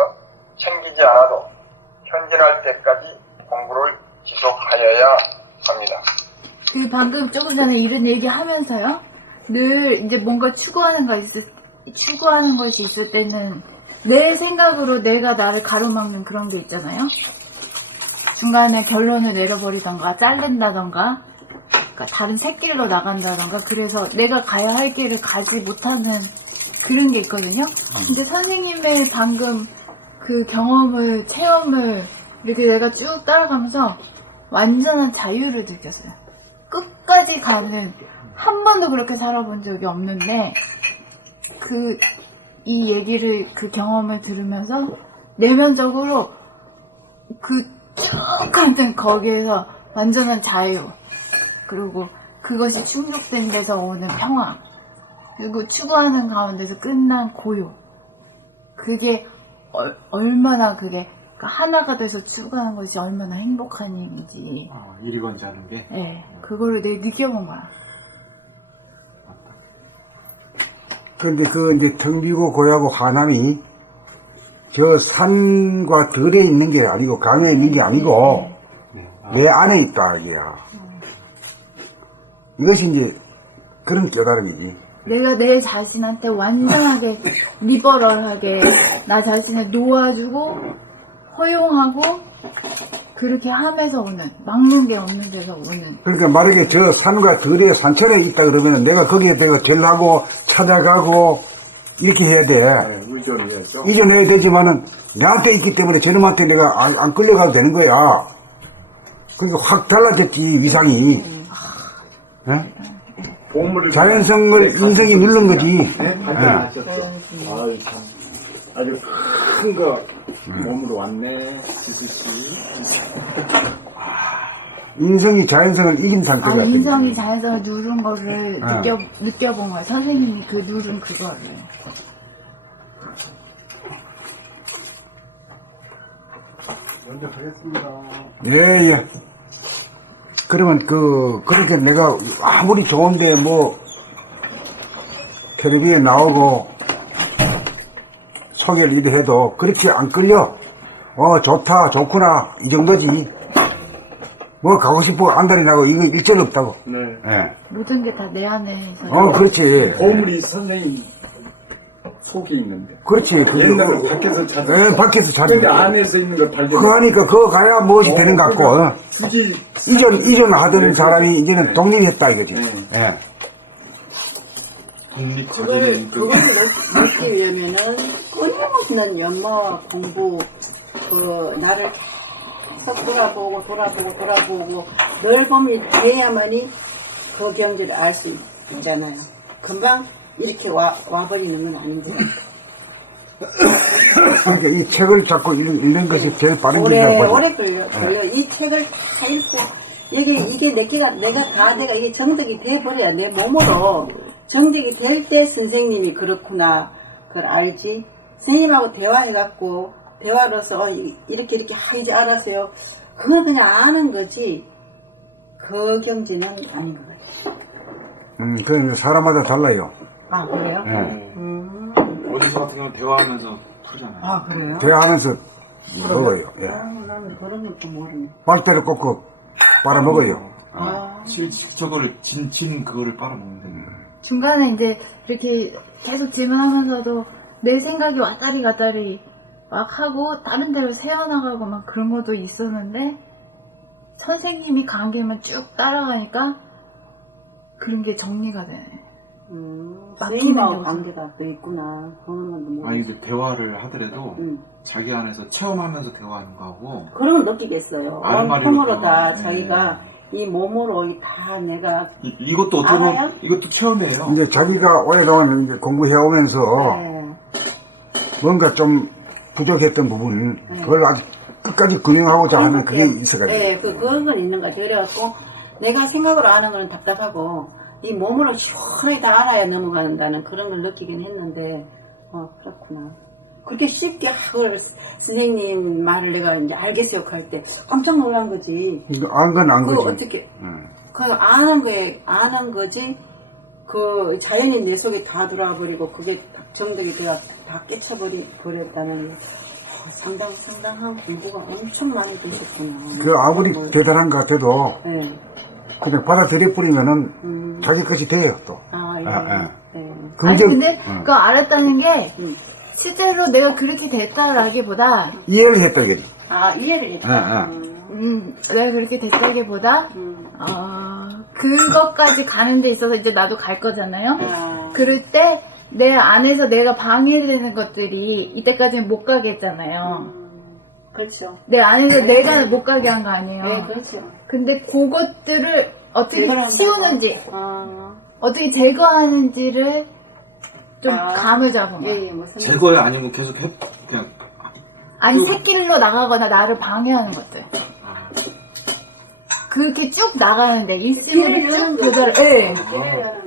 챙기지 않아도 현진할 때까지 공부를 지속하여야 합니다. 그 방금 조금 전에 이런 얘기 하면서요. 늘 이제 뭔가 추구하는 것이 있을 때는 내 생각으로 내가 나를 가로막는 그런 게 있잖아요. 중간에 결론을 내려버리던가 자른다던가 그러니까 다른 새길로 나간다던가 그래서 내가 가야 할 길을 가지 못하는 그런 게 있거든요. 근데 선생님의 방금 그 경험을 체험을 이렇게 내가 쭉 따라가면서 완전한 자유를 느꼈어요. 끝까지 가는 한 번도 그렇게 살아본 적이 없는데 이 얘기를 그 경험을 들으면서 내면적으로 그 쭉 가는 거기에서 완전한 자유 그리고 그것이 충족된 데서 오는 평화 그리고 추구하는 가운데서 끝난 고요 그게 얼마나 그게 하나가 돼서 추구하는 것이 얼마나 행복한 일인지 일이건지 하는 게 네, 그거를 내가 느껴본 거야. 그런데 그 이제 텅 비고 고요하고 환함이 저 산과 들에 있는 게 아니고 강에 있는 게 아니고 내 안에 있다 이게야. 이것이 이제 그런 깨달음이지. 내가 내 자신한테 완전하게 리버럴하게 나 자신을 놓아주고 허용하고 그렇게 하면서 오는 막는 게 없는 데서 오는 그러니까 만약에 저 산과 들에 산천에 있다 그러면 내가 거기에 내가 절하고 찾아가고 이렇게 해야 돼. 의존해서. 이전해야 되지만은 내한테 있기 때문에 저놈한테 내가 안 끌려가도 되는 거야. 그러니까 확 달라졌지 위상이. 예? 보물을 자연성을 인성이 누른 거지. 네, 발전하셨어. 아유, 참. 아주 큰 거 몸으로 왔네. 지수씨. 인성이 자연성을 이긴 상태가 인성이 자연성을 누른 거를 느껴본 거야. 선생님이 그 누른 그거를. 먼저 가겠습니다. 예, 예. 그러면 그렇게 내가 아무리 좋은데 뭐, 텔레비에 나오고, 소개를 이래 해도 그렇게 안 끌려. 좋다, 좋구나, 이 정도지. 뭐 가고 싶어, 안달이 나고, 이거 일절 없다고. 네. 예. 모든 게 다 내 안에서. 그렇지. 보물이 선생님 속에 있는데. 그렇지. 옛날에 밖에서 찾았어. 예, 밖에서 찾는 근데 거. 안에서 있는 걸 발견. 그러니까 그거 가야 무엇이 되는 것 같고. 굳이 이전 하던 사람이 이제는 독립했다 이거지. 예. 그걸 넣기 위하면은 끊임없는 연마 공부, 나를 계속 돌아보고 넓음이 돼야만이 그 경지를 알 수 있잖아요. 금방 이렇게 와버리는 건 아닌 것 같아요. 그러니까 이 책을 자꾸 읽는 것이 제일 빠른 길이라고 봐요. 오래 걸려. 이 책을 다 읽고 이게 내가 이게 정득이 돼버려야 내 몸으로 정득이 될 때 선생님이 그렇구나 그걸 알지. 선생님하고 대화해갖고 대화로서 이렇게 이제 알았어요. 그건 그냥 아는 거지 그 경지는 아닌 것 같아요. 그건 사람마다 달라요. 아 그래요? 어디서 같은 경우는 대화하면서 풀잖아요. 아 그래요? 대화하면서 먹어요. 예. 나는 그런 것도 모르네. 빨대를 꽂고 빨아먹어요. 저거를 진 그거를 빨아먹는데. 중간에 이제 이렇게 계속 질문하면서도 내 생각이 왔다리 막 하고 다른 데로 새어나가고 막 그런 것도 있었는데 선생님이 간 길만 쭉 따라가니까 그런 게 정리가 되네. 선생님하고 관계가 또 있구나. 그런 것도 모르겠어. 아니 근데 대화를 하더라도 자기 안에서 체험하면서 대화하는 거하고 그런 걸 느끼겠어요. 알말이 온통으로 그렇구나. 다 네. 자기가 이 몸으로 다 내가 이것도 어떻게 알아요? 보면 이것도 체험이에요. 이제 자기가 오랫동안 이제 공부해오면서 네. 뭔가 좀 부족했던 부분, 그걸 아주 끝까지 근용하고자 하는 그게 있어가지고. 네, 그런 건 있는 거죠. 그래갖고 내가 생각으로 아는 건 답답하고 이 몸으로 시원하게 다 알아야 넘어간다는 그런 걸 느끼긴 했는데 그렇구나. 그렇게 쉽게 그걸 선생님 말을 내가 이제 알겠어요 할 때 깜짝 놀란 거지. 안 건 안 그거 거지. 어떻게 그 아는 거지. 그 자연이 내 속에 다 들어와 버리고 그게 정덕이 다 깨쳐버렸다는 상당한 공부가 엄청 많이 되셨구나. 그 아무리 대단한 것 같아도 네. 그냥 받아들여 버리면은 자기 것이 돼요 또. 아, 예. 예. 아니 긍정- 근데 그거 알았다는 게 음. 실제로 내가 그렇게 됐다라기보다 이해를 했다 이거지. 아, 이해를 했다. 내가 그렇게 됐다기보다 그것까지 가는 데 있어서 이제 나도 갈 거잖아요. 그럴 때 내 안에서 내가 방해되는 것들이 이때까지는 못 가게 했잖아요. 그렇죠. 내 안에서 내가 못 가게 한 거 아니에요. 네, 그렇죠. 근데 그것들을 어떻게 제거를 한다고? 치우는지, 아, 어떻게 제거하는지를 좀 아, 감을 잡은 거야. 예, 무슨 제거요 아니면 계속 그냥 아니 새길로 나가거나 나를 방해하는 것들. 아, 그렇게 쭉 나가는데 일심으로 길을 쭉 여는 그대로. 거죠. 예.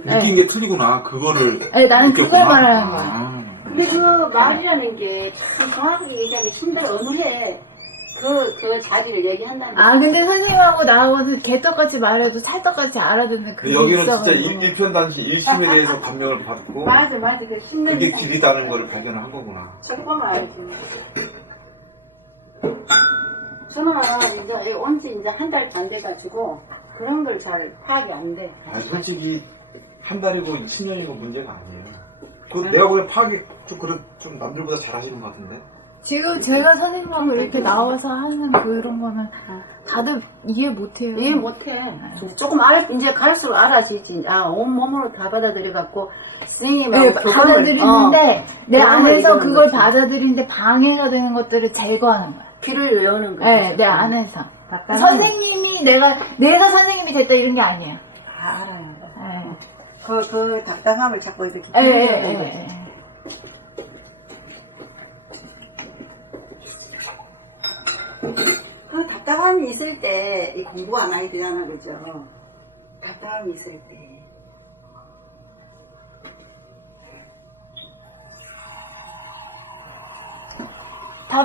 느낀 게 틀리구나. 그거를 네, 나는 그걸 느꼈구나. 말하는 거야. 아. 근데 그 말이라는 게 참 정확하게 얘기하기 힘들어. 어느 해 그 자리를 얘기한다는 게. 아 근데 선생님하고 나하고는 개떡같이 말해도 찰떡같이 알아듣는 그게 여기는 진짜 있어가지고. 일편단심 일심에 대해서 감명을 받고 맞아. 그 힘든 그게 길이다는 걸 발견을 한 거구나. 조금만 알지. 저는 이제 온지 이제 한 달 반 돼가지고 그런 걸 잘 파악이 안 돼. 아니, 솔직히 한 달이고 10년이고 문제가 아니에요. 그 내가 보기엔 파악이 좀 남들보다 잘하시는 것 같은데. 지금 제가 선생님하고 이렇게 나와서 하는 그런 거는 다들 이해 못해요. 이해 못해. 조금 이제 갈수록 알아지지. 온 몸으로 다 받아들여갖고 선생님하고 네, 받아들이는데 내 교감을 안에서 이루는 그걸 거지. 받아들이는데 방해가 되는 것들을 제거하는 거야. 피를 여는 거지. 네, 내 안에서. 선생님이 내가 선생님이 됐다 이런 게 아니에요. 알아요. 네. 그 답답함을 자꾸 이렇게 예, 풀어내는 예, 거지. 예. 그 답답함이 있을 때 이 공부가 안 하게 되잖아, 그죠? 답답함이 있을 때.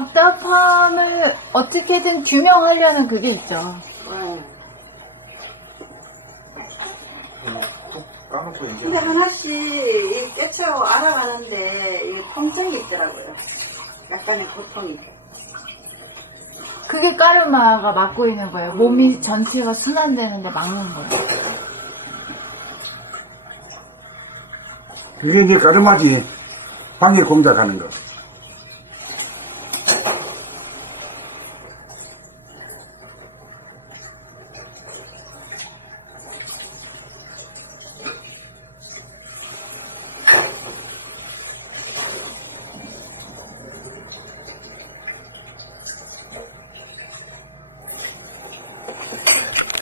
답답함을 어떻게든 규명하려는 그게 있죠. 까놓고 근데 얘기해. 하나씩 이 꿰차고 알아가는데 이 통증이 있더라고요. 약간의 고통이. 그게 까르마가 막고 있는 거예요. 몸이 전체가 순환되는데 막는 거예요. 그게 이제 까르마지. 방해 공작하는 거.